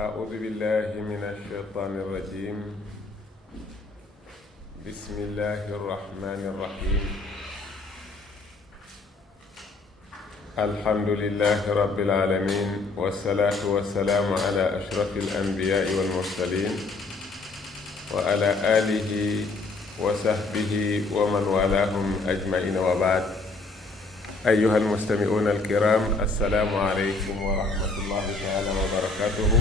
أعوذ بالله من الشيطان الرجيم. بسم الله الرحمن الرحيم. الحمد لله رب العالمين، والصلاة والسلام على أشرف الأنبياء والمرسلين وعلى آله وصحبه ومن والاهم أجمعين، وبعد. أيها المستمعون الكرام، السلام عليكم ورحمة الله تعالى وبركاته.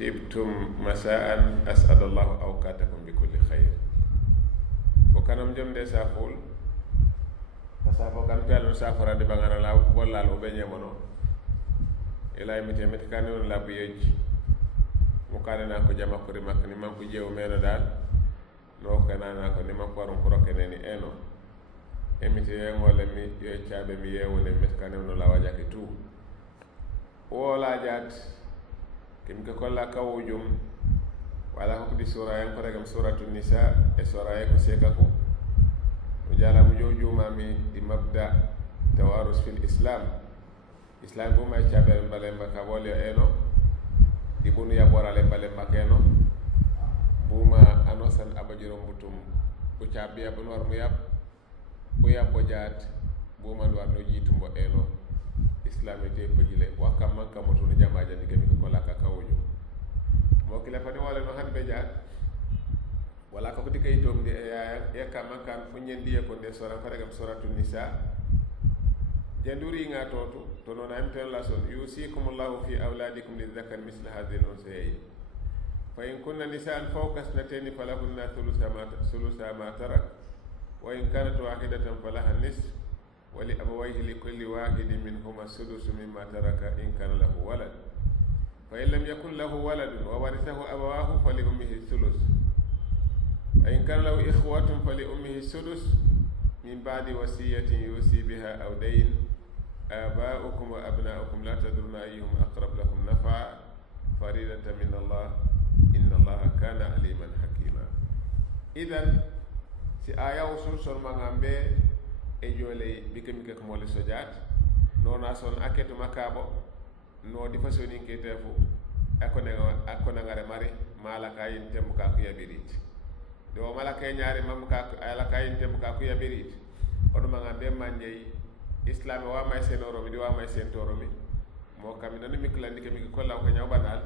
طبتم مساء، أسعد الله أوقاتكم بكل خير. وكانم جمد سافول سافو كان بيالو سافرا دي بانغانا لا ولا لو بيني منو إلى متى متى كانوا لا بيج مكاننا كو جما كوري مكني مانكو جيو مينو دال نو كانانا كو نيما كورون كروكني انو emite ngole mi yo chaabe mi yewone metkane no la wajake tu wala jat kim ke kolla kawujum wala ko di sura yan ko regam suratul nisa e sura ko sekako jala mu jojuma mi di mabda tawarus fil islam bu may chaabe mbale mbaka wole eno di bunu ya borale mbale mbakeno buma anosan abajiro mutum bu chaabe ya bunwar mu yab bu yàbbo jaat bu man war no jiitumbo eno islamité ko jile wakka manka moto no jamaaja ni gami ko laka kawuju mo kila fani wala no hanbe jaat wala ko dikay tom de ya ka mankan fu ñendi ko de sura ko regam suratul nisa janduri nga totu to non am tan la son yusikumullahu fi auladikum lidhakar misla hadhihi al-unsayyi fa in kunna nisaan fawqa sanatayn falahunna thulutha ma tarak وإن كانت واحدة فلها النصف ولأبويه لكل واحد منهما السدس مما ترك إن كان له ولد فإن لم يكن له ولد وورثه أبواه فلأمه الثلث فإن كان له إخوة فلأمه السدس من بعد وصية يوصي بها أو دين آباؤكم وأبناؤكم لا تدرون أيهم أقرب لكم نفعا فريضة من الله إن الله كان عليما حكيما. إذن si aya usul son mangambe e jole bikemike ko mole sojat nona son aketu makabo no di fasoni ketefu akona ngare mari malaka yinte muka ku yabirit do malaka nyaari mamka alaka yinte muka ku yabirit odo mangambe manje islam wa may senoro mi di wa may sentoro mi mo kam nanu miklandi kemi ko law ko nyawbanal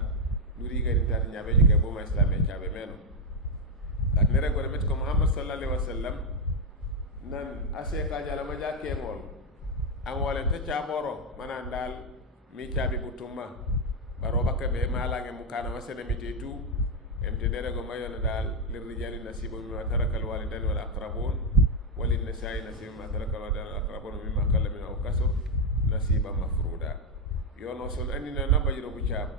nuri gari tati nyabe jike bo ma islam e chabe meno ak ne rek wala met ko Muhammad sallallahu alaihi wasallam nan ase ka jala ma jakke mol am wala ta caboro manan dal mi cabi butumma baro bakka be malange mu kana wasene mititu emte dere go mayon dal lirrijali nasibu mimma tarakal walidan wal aqrabun walin nisa'i nasibu mimma tarakal walidan wal aqrabun mimma qalla min aw kasab nasiban mafruda yono son anina nabajiro bu cab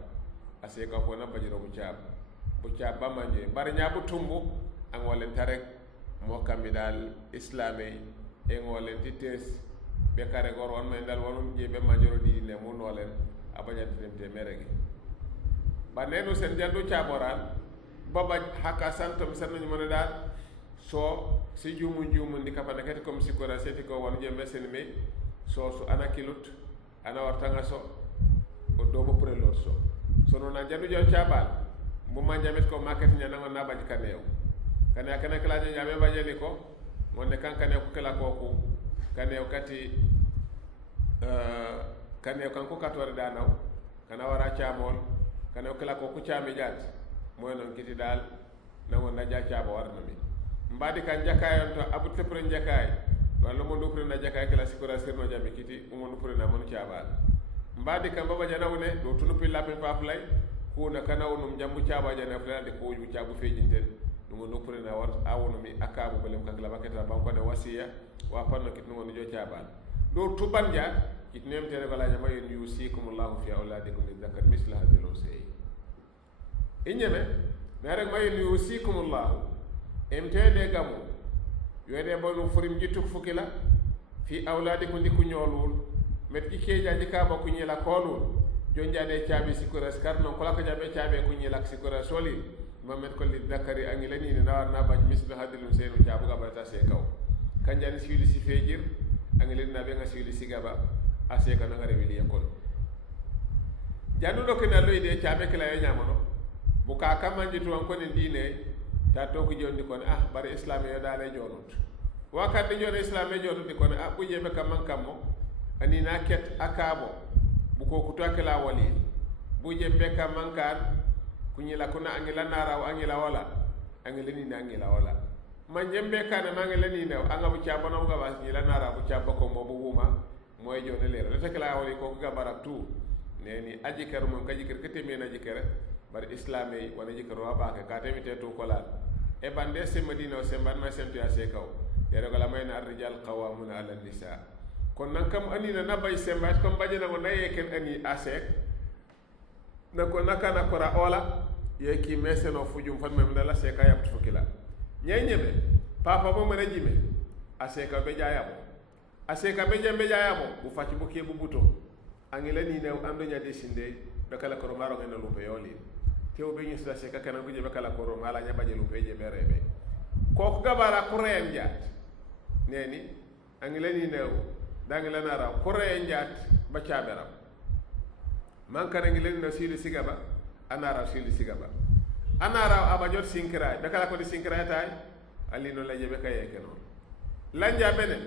ase ka ko nabajiro bu cab bamanje bari ñaabu tumbu an wolen tarek mo kambi dal islamé e ngolen tites be kare gor won men dal wonum je be majoro di ne mu nolen abajat demte merege banenu sen jandu chaboral baba haka santam sanni mo dal so si jumu ndi kapana kete comme si ko raseti ko won je mesen me so ana kilut ana wartanga so o do bo prelor so non na jandu jo chabal bu ma jamet ko market nya nango na baji kanew kana kala jame bajeli ko wonde kankane ko kala ko kanew kati kanew kanko katore danaw kana wara chamol kanew kala ko ku chami jat moy non kiti dal nango na jachaba warna mi mbadi kan jakayon to abu tepre jakay wala mo dupre na jakay kala sikora sirno jami kiti mo dupre na mon chabal mbadi kan baba janawne do tunu pillape paplay kuna kana wonum jambu caaba jana fulande ko yu caabu fejinten dum no purena wat awono mi akabu belem kakla baketa banko de wasiya wa panno kit no jo caabal do tuban ja kit nemtere ko laña mayen yusikumullahu fi auladikum lidhakar misla hadhihi al-unsay inyeme na rek mayen yusikumullahu emtede gamu yode bonu furim jituk fukila fi auladikum diku nyolul met ki kejaji ka ba ku nyela kolul jonjade caabi sikuras karnon ko lako jabe caabe ko nyelak sikuras soli mamet ko li dakari angilani ni nawar na baj mislu hadilun senu caabu ga bata se kaw kanjani siwli si fejir angilani na be nga siwli sigaba ase kana ngare wili yakon jandu do kina loy de chabe kala yo nyamono buka kamanji to ko ne dine ta to ko jondi ko bari islam yo dale jonut wakati jone islam yo jonut ko buje be kam kammo ani na ket akabo buko kutake la wali buje be kam kan kunyila kuna angila nara angila wala angila ni angila wala manjembe kana mangila ni ne anga bu chaba no ga bas ni la nara bu chaba ko mo bu wuma moy jone leer rete kala wali ko ga baratu neni aji kar mon kaji kar kete men aji kar bar islamé wala ji kar wa ba ka temite to ko la e bande se madina o se banna sentu ya se kaw yere ko la mayna ar-rijal qawamuna ala nisa kon nan kam anina nabay se mat kom bajina mo naye ken ani asek nako nakana kora ola ye ki meseno fujum fan mem dala se ka yap fukila nyenyebe papa mo mena jime aseka be jayabo aseka be jambe jayabo bu fati bu ke bu buto angela ni ne ando nya desinde be kala ko maro ngena lupe yoli tew be nyista se ka kana guje be kala ko mala nya baje lupe je berebe ko gabara koreyan jat neni angela ni ne dangela nara koreyan jat ba chaberam man kana ngelen no sili sigaba anara sili sigaba anara abajot sinkira be kala ko di sinkira tay ali no laje be kaye keno lanja benen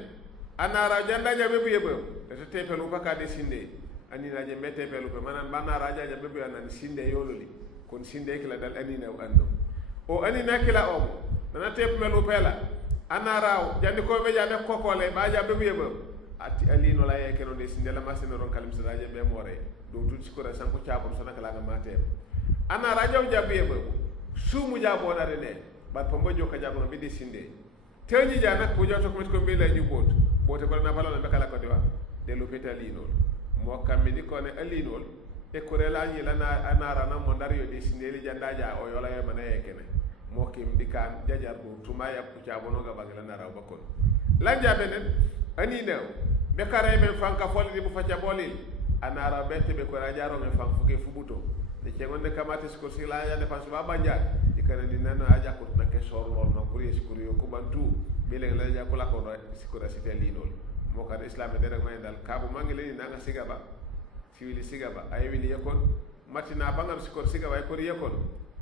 anara janda jabe bu yebe to tepelu baka de sinde ani na je mete pelu be manan banara jaja be be anan sinde yololi kon sinde kila dal ani na ando o ani na kila o nana tepelu pela anara jandi ko be jabe kokole ba jabe bu yebe ati ali no laye keno de sinde la masino ron kalim sa jaje be more do tuti ko ra sanko chaabum sana kala na mate anara jaw jabe yebe sumu jabo na rene bat pambojo ka jabo be de sinde teñi jana ko joto ko ko be la ñu bot bote ko na falo be kala ko diwa de lo petali non mo kammi di ko ne alinol e ko rela ñi la na anara na mo ndar yo de sindeli janda ja o yola e mana e kene mo kim di kan jajar bu tuma ya ku ca bono ga bagala na raw bakon la jabe nen ani new be kare men fanka fol di bu faca bolil anara bette be ko rajaro men fank fuke fubuto de ci gonde kamate ko sila ya defense ba banja ikana ni nana aja ko na ke sor lol no pour yeskur yo ko bantu be le la ja ko la ko do sikura siteli nol mo kan islam de rek may dal kabu mangi leni nanga sigaba siwili sigaba ay wili yakon matina bangam sikor sigaba ay ko yakon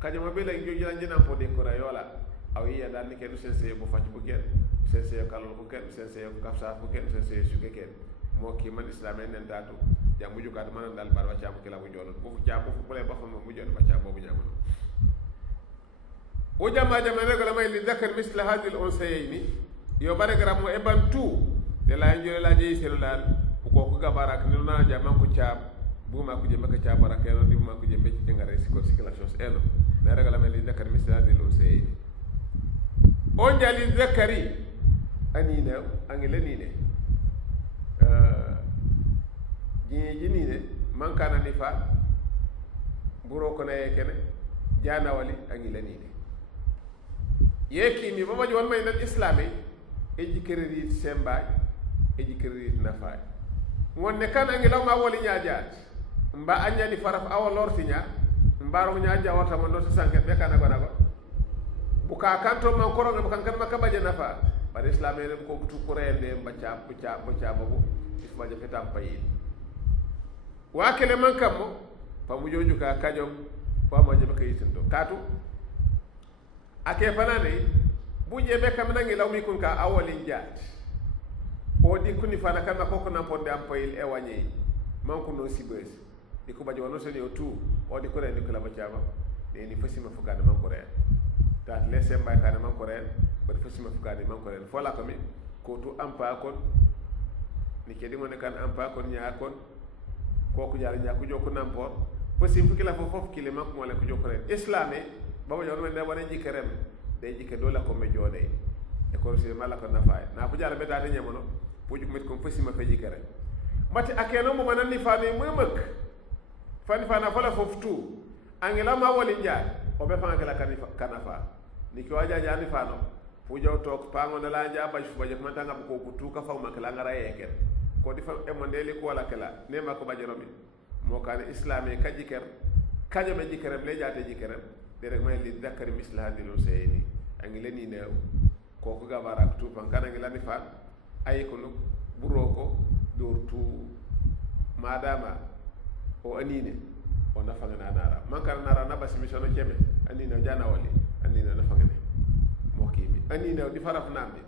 kanyama be la joji la jina po de ko rayola aw yi dal ni ken sense bo facc bu ken sense kalol ko ken sense ko kafsa ko ken sense su ken mo ki man islam en datu jamu jukat man dal bar wacca ko kila bu jolon bu ca bu bole ba fam mu jon wacca bobu jamono o jama jama rek la may li zakar misla hadil unsayni yo bare gram mo e bantu de la njore la jeyi selulal ko gabarak ni na jama ko caab bu ma ko je maka caabara kelo di ma ko je becc ci ngare ci ko circulation eno mais rek la may li zakar misla hadil unsayni on jali zakari anina angele ni ne jini ne man kana ni fa buro ko na kene jana wali angile ni ne yeki mi bama jwan may nan islami e jikeri sembay e jikeri nafay wonne kan angila ma woli nyaajaat mba anyani faraf aw lortinya mbaro nyaaja wata mo do sanke be kana gona go buka kanto man koro be kan makka baje nafa bar islami ne ko tu ko rende bacha babu isma je fetam payil wakele man kammo pamu joju ka kajom wa ma je be kayitindo katu ake fanane buje be kam nangi lawmi kun ka awolin jaat o di kuni fana kama koko na ponde am payil e wanye man ko no sibes di ko baje wono seni o tu o di ko rendi ko la bacama de ni fasima fukade man ko re tat lesse mbay kana man ko re bar fasima fukade man ko re fola ko mi ko tu ampa kon ni kedi ngone kan ampa kon nya kon koku jaar nya ko jokku nampor fasim fukila fof kile man ko mo le ko jokku re islamé baba jono men wona jikerem de jike dola ko me jode e ko ci mala ko nafaay na bu jara betade nyamono puju met ko fasima fe jikere mati akeno mo manani fami mumak fani fana fala foftu angela ma woli njaay o be fanga la kanafa ni ko waja jani fano pujo tok pango na la nja ba fu baje mantanga ko butu ka fa makala ngara yeken ko difa e mondeli ko wala kala ne ma ko baje romi mo kan islamé ka jiker kaje be jikerem le jate jikerem de rek may li dakari misla hadilo seyni angile ni new ko gabarak tu pan kana ngila ni fa ay ko no buroko dor tu madama o anine o nafangana nara mankara nara na basi misono keme anina jana wali anina nafangane mokimi anina di faraf nambi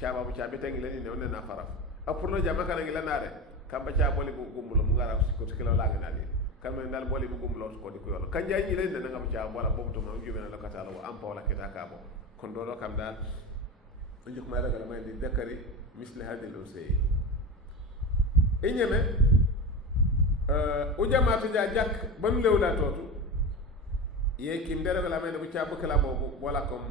caba bu cabi tangi lani ne wonna na faraf apurno jama kana ngi lanare kamba ca boli bu gumbulo mu ngara ko kilo laga nali kam men dal boli bu gumbulo ko di ko yolo kanja yi len na ngam ca bola bobu to ma jube na la katalo am pawla kita ka bo kon do kam dal njuk ma daga may di dakari misli hadil usay inyeme o jamaatu ja jak banu lewla totu ye kim dere la may bu ca bu kala bobu wala kom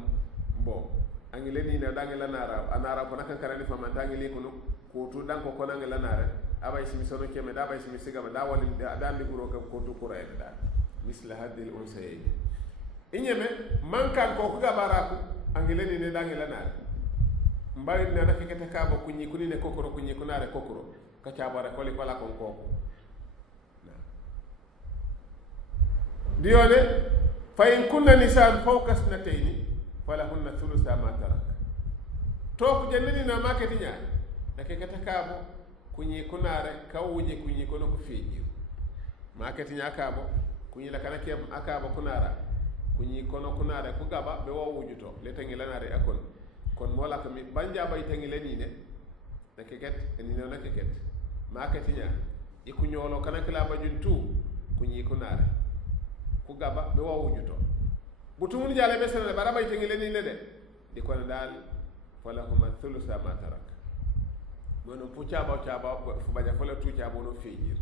bo angi leni ne dangi la nara anara ko nakan karani famanta angi li kunu ko tu dan ko konangi la nara abay simi sono keme da bay simi sigama da wali da andi buro kam ko tu qura da misla hadil unsay inyeme mankan ko ko gabaraku angi leni ne dangi la nara mbari ne naka kete kabo kunyi kunine kokoro kunyi kunare kokoro ka cabare ko li ko la kon ko dione fa in kunna nisan fawqa sanataini falahunna thulutha ma tarak to jennini na maketi nyaa nake kete kabo kunyi kunare kawuje kunyi kono ko fiiji maketi nyaa kabo kunyi la kana ke akabo kunara kunyi kono kunare ku gaba be wo wujuto le tangi lanare akon kon mola ko mi banja bay tangi leni ne nake ket ni no nake ket maketi nyaa ikunyolo kana kala bajun tu kunyi kunare ku gaba be wo wujuto butumun jale be sene bara bay tangi leni ne de di kon dal falahuma thulutha ma tarak mono pu chaba fu baja fala tu chaba no fiijir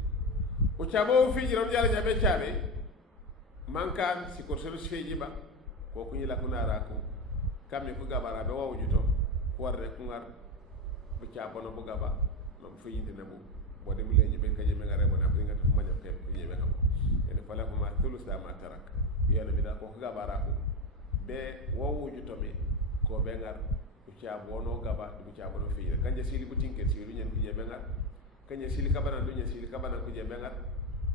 o chaba o fiijir on jale jabe chabe mankan si ko selu fiiji ba ko kunyi la kunara ko kamni ku gabara be wo wujuto warre ku ngar bu chaba no bu gaba no fiiji ne bu bode mu leñi be kaje me ngare bona bi ngata fu majam kay fiiji be kam ene falahuma thulutha ma tarak yana mi da ko gabara ko be wo wujuto mi ko be ngar ku caabo no gaba du caabo no fiire kanje sili bu tinkel sili nyen ku jebe ngar kanje sili kabana du nyen sili kabana ku jebe ngar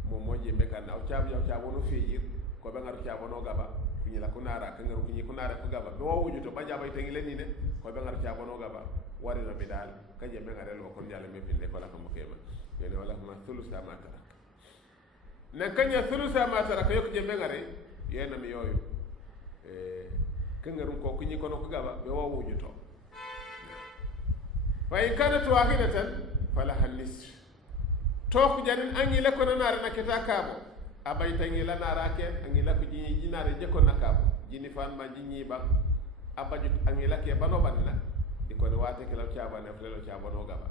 mo moje be kan aw caabo no fiire ko be ngar caabo no gaba ku nyila ku nara ka ngar ku nyi ku nara ku gaba do wuju to banja bay tangi leni ne ko be ngar caabo no gaba wari na bidal kanje be ngar lo ko nyala me finde ko la ko mo keba yene wala ma thulutha ma tarak na kanya thulutha ma tarak yok jebe ngare yena mi yoyu kangarum ko kunyi kono ko gaba be wo wuju to wa in kanat wahidatan falaha nisf to ko janin angi la kono nare naketa kabo abay tangi la narake angi la ko jinyi jinare je ko nakabo jini fan ma jinyi ba abajut angi la ke bano banna di ko wate ke law ciaba ne flelo ciaba no gaba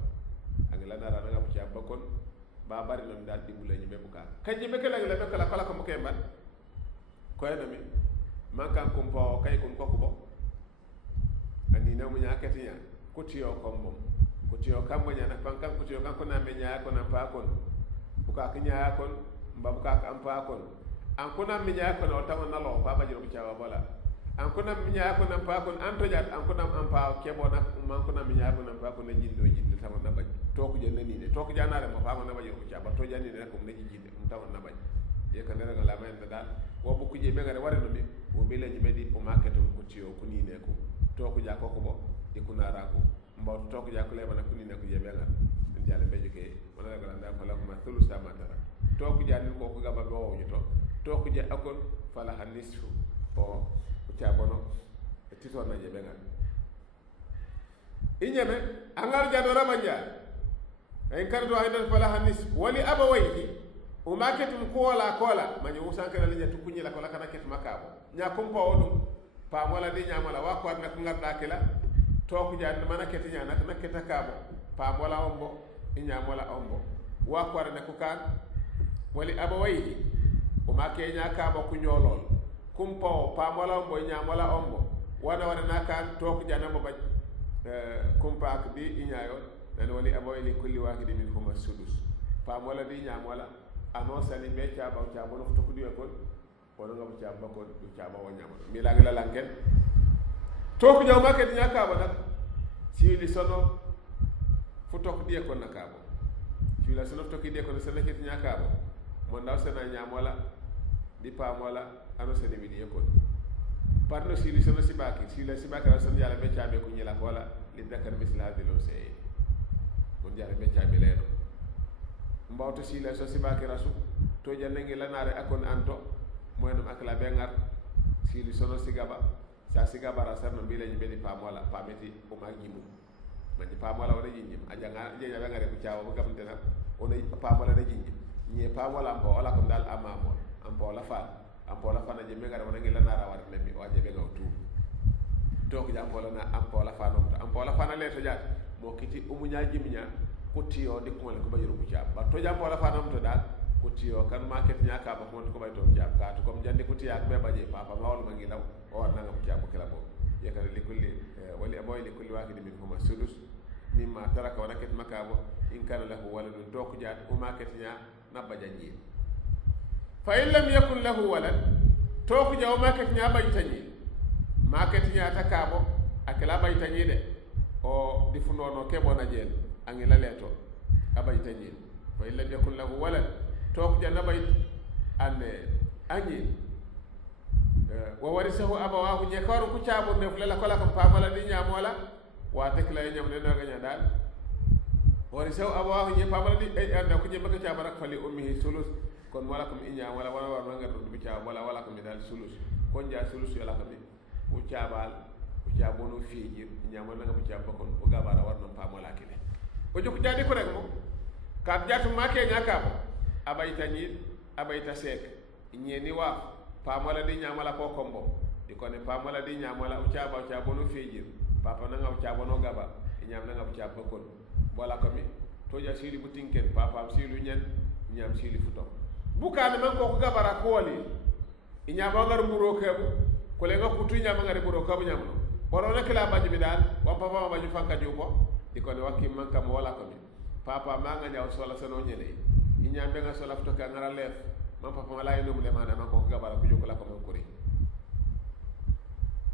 angi la nara nga bu ciaba kon ba bari lam dal di bulani be buka kanje be kala la be kala kala ko mo kemban ko yana mi mankan kumpo kay kum kokubo ani na mu nyaakati nya kutiyo kombo kutiyo kambo nya na pankan kutiyo kan kona me nya ko na pa kon buka kinya kon mbabuka ka ampa kon an kona me nya ko no taw na lo pa ba jiro bicawa bola an kona me nya ko na pa kon an to jat an kona ampa kebo na man kona me nya ko na pa kon na jindo jinde taw na ba to ko je nani ne to ko janare mo pa na ba jiro bicawa to jani ne ko na jinde taw na ba ye kan dara la men dal wo bu kuje be ngare ware no mi wo be lañu be di o marketum ko tiyo ko ni ne ko to ko ja ko bo di ko nara ko mbaw to ko ja ko leba na ko ni ne ko je be ngar en jale be joge wala ga nda ko la ko ma thulutha ma tara to ko ja ni ko gaba be wo to ko ja akon fala hanisfu o ko ta bono ti to na je be ngar inyame angar ja do ramanja ay kardo ay dal fala hanis wali abawayhi o maketum kola manyi usan kana linya tukunyi la kola kana ket makabo nya kumpa odum pa mola di nyamala wa ko na ngarda kila to ko jaan mana ket nya nak naketa kabo pa mola ombo inya mola ombo wa ko na ko kan wali abawayhi o make nya kabo ku nyolol kumpa pa mola ombo nya mola ombo wana na kan to ko jaan mo baj kumpa ak bi inya yo dan wali abawayhi kulli wahidin minhum as-sudus pa mola di nya mola ano sani be chaba no to kudi ko wala ngam chaba ko du chaba wo nyama mi la ngala lanken to ko jaw market nyaka ba nak si li sono fu to kudi ko nakabo si la sono to kudi ko sene ket nyaka ba mo ndaw sena nyam wala di pa wala ano sene mi di ko parno si li sono sibaki si la sibaki la sono yalla be chabe ko nyila ko wala li dakar misla de lo sey mo jare be chabe leno mbawto sila so sibaki rasu to jannangi lanare akon anto moyenum akla be ngar sili sono sigaba sa sigaba rasarno mbila ni bedi pamola pameti o magimu mandi pamola wala jinjim ajanga jeya be ngare bu ciawo bu gamtena on pamola na jinjim ñe pamola ampo wala ko dal amamo ampo la fa na je me ngare wona ngi lanara war nemmi waje be ngawtu to ko jampo la na ampo la fa no ampo la fa na le to jaat mo kiti umunya jiminya ko tiyo di ko le ko bayiru bu ciab ba to jampo la fa no to dal ko tiyo kan market nyaka ba ko ko bay to ciab ka to kom jandi ko tiya be baje papa mawol ma ngi law o war na ngam ciab kala bo yakare li kulli wali aboy li kulli wahid min huma sudus mimma taraka wa nakat makabo in kana lahu waladun to ko jaat o market nya nabba janji fa in lam yakun lahu walad to ko jaw market nya bay tanyi market nya takabo akala bay tanyi de o di funono ke bona jeel angi la leto abay tanyi fa in lam yakun lahu walad to ko janna bay ande anyi wa warisahu abawahu je kawru ku caabo ne fulala kola ko pamala di nyamola wa tekla nyam ne no ganya dal warisahu abawahu je pamala di ay anda ko je baka caabo rak fali ummihi sulus kon wala kum inya wala war nga do bi caabo wala kum dal sulus kon ja sulus yala kam bu caabo no fiiji nyamo nga bu caabo kon o gabara war non pamala kile o joko jadi ko rek mo ka jatu make nyaka bo abayta ni abayta sek nyeni wa pamola di nyamala ko kombo di ko ne pamola di nyamala ucaba no fejir papa na nga ucaba no gaba nyam na nga ucaba kon wala ko mi to ja siri butinken papa am silu nyen nyam sili futo bukane man ko gabara ko wali nyama ngar muro kebu ko le nga kutu nyama ngar muro kebu nyam wala na kala baji bi dal wa papa ma baji fanka juko di ko ne wakim man kam wala ko mi papa ma nga nyaw sola sano nyele nyam be nga sola futo ka ngara lef man papa ma lay num le mana man ko gabara ko jokola ko man kuri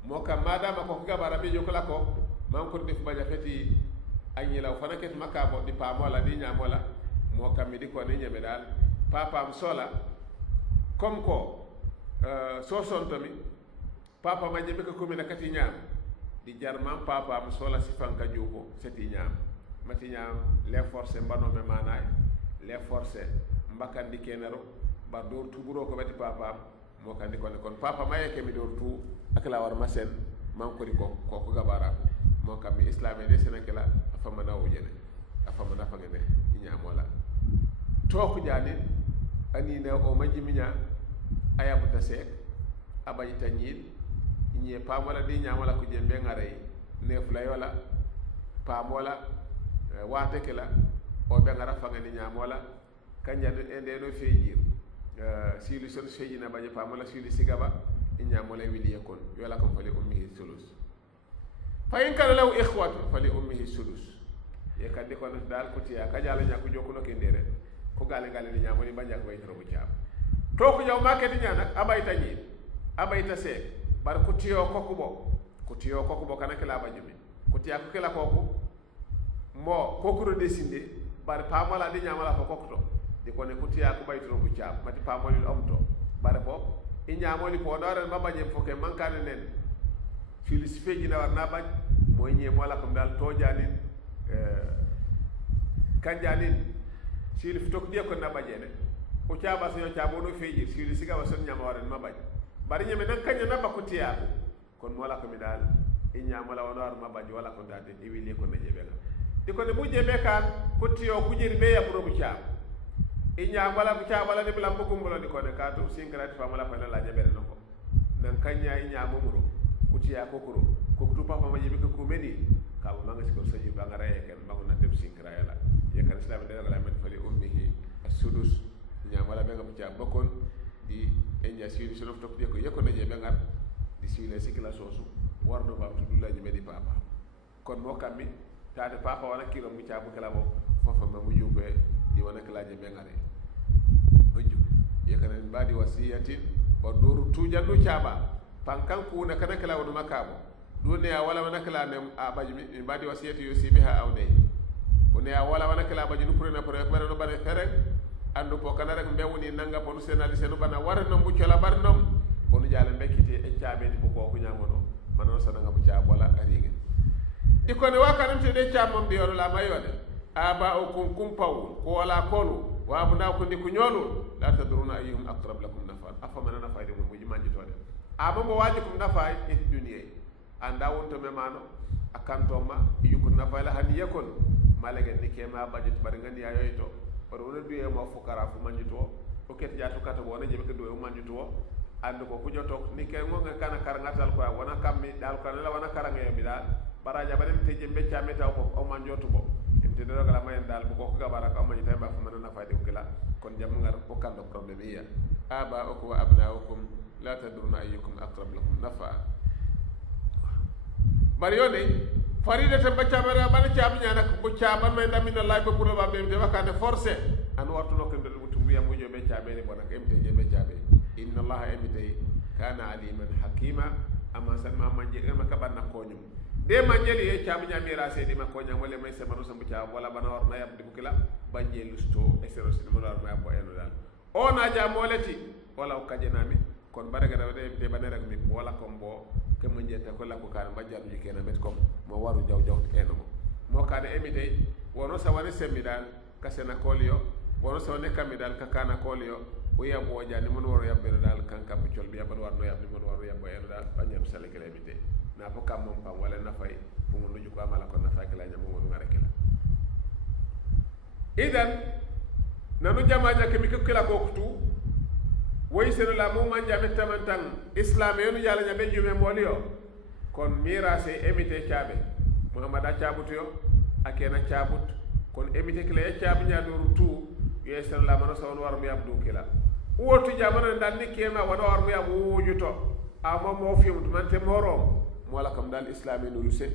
mo kam madama ko gabara be jokola ko man ko def baja feti anyi law fana ket makabo di pa mola di nyamola mo kam mi di ko ni nyame dal papa am sola comme ko so sonto mi papa ma jebe ko mi nakati nyam di jar man papa am sola sifanka juko seti nyam mati nyam les forces mbano me manay les forces mbakandi kenero ba dor tuburo ko beti papa mo kandi ko ne kon papa maye ke mi dor tu akala war masen man ko ko gabara mo kam mi islamé de senakela afama na wujene afama na fagene inya mola to ko jani ani ne o majiminya ayabu tasek abay tanyil inye pamola di nyamala ko jembe ngare ne flayola pamola wate kala o be ngara fagani nyamola kanja ende no fejir sili son seyina baje pamola sili sigaba inya mola wili yakon yola kam fali ummihi sulus fa in kana law ikhwatu fali ummihi sulus ye kadi ko dal ko tiya ka jala nya ko jokuno ke ndere ko gale ni nyamoni banja ko baytoro bu ciam to ko jaw maketi nya nak abayta ni abayta se bar ko tiyo ko ko kana kala baje mi ko tiya ko kala ko mo ko ko desinde bar pamola di nyamala ko kokto di ko ne kutiya ko baytoro bu ciam mati pamoli omto bare ko inyamoli ko dore mabaje foke mankane nen filis feji na war na bañ moy ñe mo la ko dal to janin kanjanin sil fitok de ko na baje ne ko ciaba so ciabo no feji sil siga wason nyama war ma bañ bari ñeme nan kanya na ba kutiya kon mo la ko mi dal inyamala wala war ma bañ wala ko dal de wili ko na jebe di ko ne bu jebe kan kutiyo ku jir be ya pro bu ciam inya bala bu ca bala de bla mbugum bolo di ko ne ka to singrati fa mala fa la jabel nako nan kanya inya mumuro kutiya ko kuro ko tu papa ma jibi ko medi ka bu manga siko saji ba ngara e ken ba na tem singra yala ye kan islam de la men fali ummihi as-sudus inya bala be ngam ca bakon di enya sidi sonof tok de ko yeko ne je be ngar di sile sikla sosu warno ba tu dula medi papa kon mo kammi taade papa wala kilo mu ca bu kala bo fofa ma mu jube di wana kala je be ngare oju ye kan ba di wasiyatin ba doru tujandu caba pankan ku na kana kala wonu makabo dunya wala wana kala ne abaji mi badi wasiyati yusibiha awde dunya wala wana kala abaji nu prena pre bare no bare fere andu po kana rek mbewuni nanga ponu senali senu bana war no bu ciola bar nom bonu jale mbekiti e ciabe di bu ko ku nyamono manon sa nga bu ciab wala arige di ko ne wakanam te de ciamam bi yoro la mayode aba o kum pawul ko wala kolu wa abnaukum ndi ku ñoolu la tadruna ayyuhum aqrab lakum nafan afamana nafayde mo muji manjitode amamo waji kum nafay e duniyay anda wonto memano akantoma yuko nafayla hani yakon malegen ni kema budget bar ngani ayoyto par wona duye mo fukara fu manjito o ket jatu kata wona jebe ko do manjito ando ko kujoto ni ke ngo kana karangatal ko wona kammi dal ko la wona karange mi dal baraja badem teje becca meta ko o manjoto bo imte do gala mayen dal bu ko gabara ko manjito ba fu manana fayde ko kila kon jam ngar ko kando problème iya aba ukum wa abnaukum la tadruna ayyukum aqrab lakum nafa bari yone farida te bacca bara bana ciabi nyana ko ciaba may damina lay ba pour ba be wakane forcé an wartu no ko ndel mutum biya mo jobe ciabe ni bonak emte je be ciabe inna allaha emte kana aliman hakima amma san ma manje ma ka banna ko nyum de manjeli e ciabi nyamira se di ma ko nyam wala may se manu sambu ciaba wala bana war na yab di bukila banje lusto e sero sin mo war ma yab eno dal o na ja moleti wala o kajenami kon baraga da de banere mi wala kombo ke mo jetta ko la ko kan majjal ji kena met kom mo waru jaw jaw eno mo kada emite wono sa wani semmi dal ka sena kolio wono sa wani kammi dal ka kana kolio o ya bo jani mon waro yabbe dal kan kam ciol bi yabal warno yabbe mon waro yabbo eno dal banyam sale kele emite na ko kam mom pam wala na fay fu mo nuju ko amala ko na fay kala nyam mo ngara kala idan nanu jamaja ke mi ko kala ko kutu woy seno la mo manja be tamantan islam yonu yalla nyabe jume molio kon mirase emite ciabe muhammad ciabuto yo akena ciabut kon emite kile ciabe nya doru tu ye seno la mano sawon war mi abdu kila wotu jamana dal ni kema wana war mi abu wujuto amma mo fi mante morom mola kam dal islam no luse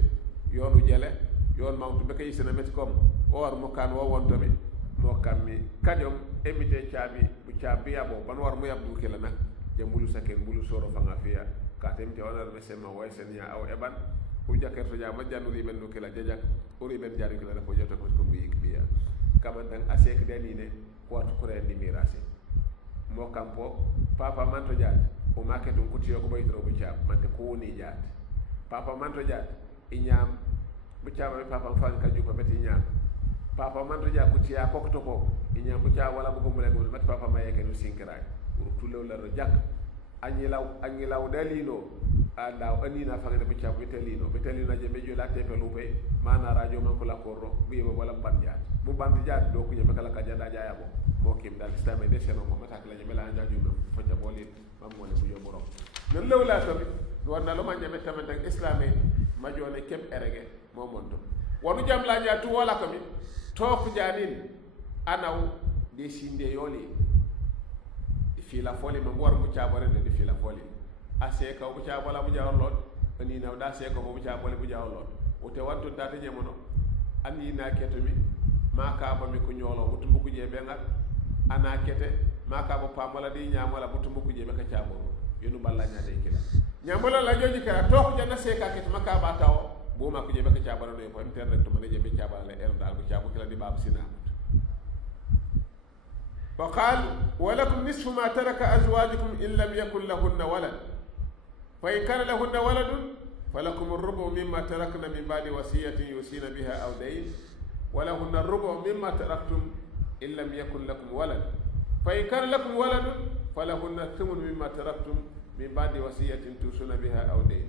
yonu jele yon mawtu be kay sene met kom o war mo kan wo wonto mi mo kammi kanyom emite ciabi bu ciabi abo ban war mu yabdu kila nak je mbulu saken mbulu soro fanga fiya ka temte onar be sema way sen ya aw eban u jakerto ja ma januri ben kila jajak uri ben jari kila ko joto ko mbi biya kamandan asek denine watu kure ndi mirase mo kampo papa manto jaat o maketum kutiyo ko baytro bu ciab mante ko woni jaat papa manto jaat inyam bu ciaba papa fan kaju ko beti nyam papa man to ja kutiya ko to ko inyam bu ca wala bu ko mule ko mat papa maye ke no sinkiray pour tulew la ro jak anyi law dalilo adaw anina fa ngene bu ca bu telino je be jola tepe lupe mana radio man ko la korro bi bo wala bandiat bu bandiat do ko nyama kala ka jada jaya bo mo kim dal islam de seno mo mata kala nyama la jaju no fa ca bolin mam mo le bu yo borom non lewla to do wonna lo ma nyame tamanta islam ma jone kem erege mo monto wonu jam la ja tu wala kami tok janin anaw de sinde yoli fi la foli mo war mu ciabare de fi la foli ase ka bu ciabala mu jawol lol ani naw da se ko bu ciabale bu jawol lol o te wanto data nyemono ani na keto mi maka ba mi ko nyolo butumbu ku jebe ngat ana kete maka ba pamala di nyamala butumbu ku jebe ka ciaboro yonu balla nyaade kila nyamala la joji kala tok janna se ka kete maka ba taw bo ma ko jebe ka ciabaro no ko internet to mane jebe ciabala el dal bu ciabu kila di bab sina وقال ولكم نصف ما ترك أزواجكم إن لم يكن لهن ولد فإن كان لهن ولد فلكم الربع مما تركن من بعد وصية يوصين بها أو دين ولهن الربع مما تركتم إن لم يكن لكم ولد فإن كان لكم ولد فلهن الثمن مما تركتم من بعد وصية توصون بها أو دين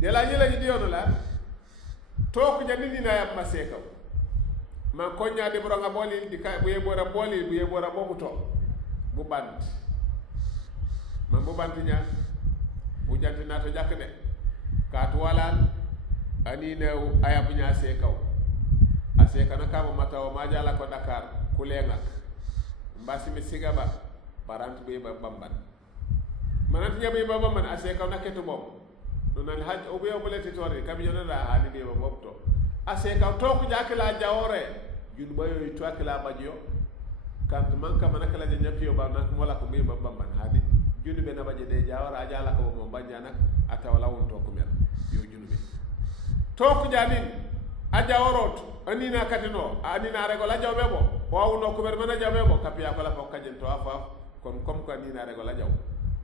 دلا نيلا ديونو لا توك جانينا يا مسيكو ma konya de boro nga boli di kay bu yebora boli bu yebora bobu to bu band ma bu band nya bu janti na to jak de ka to walal ani new ayab nya se kaw ase kana ka mo mataw ma jala ko Dakar ku lengak mbasi mi sigaba parant be ba bamban manat nya be ba bamban ase kaw naketu bom do nan haj o be o boleti tore kam yona da hani be ba bobto ase kaw to ko jakla jawore jun bayo to akla bajo kant man ka manaka la nyapi yo ba nak mola ko be ba bamban hadi jun be na baje de jawara ajala ko mo banja nak atawala won to ko mer yo jun be to ko janin ajaworot anina katino anina rego la jawbe bo wawu no ko mer mana jawbe bo kapiya ko la ko kajen to afa kon kom ko anina rego la jaw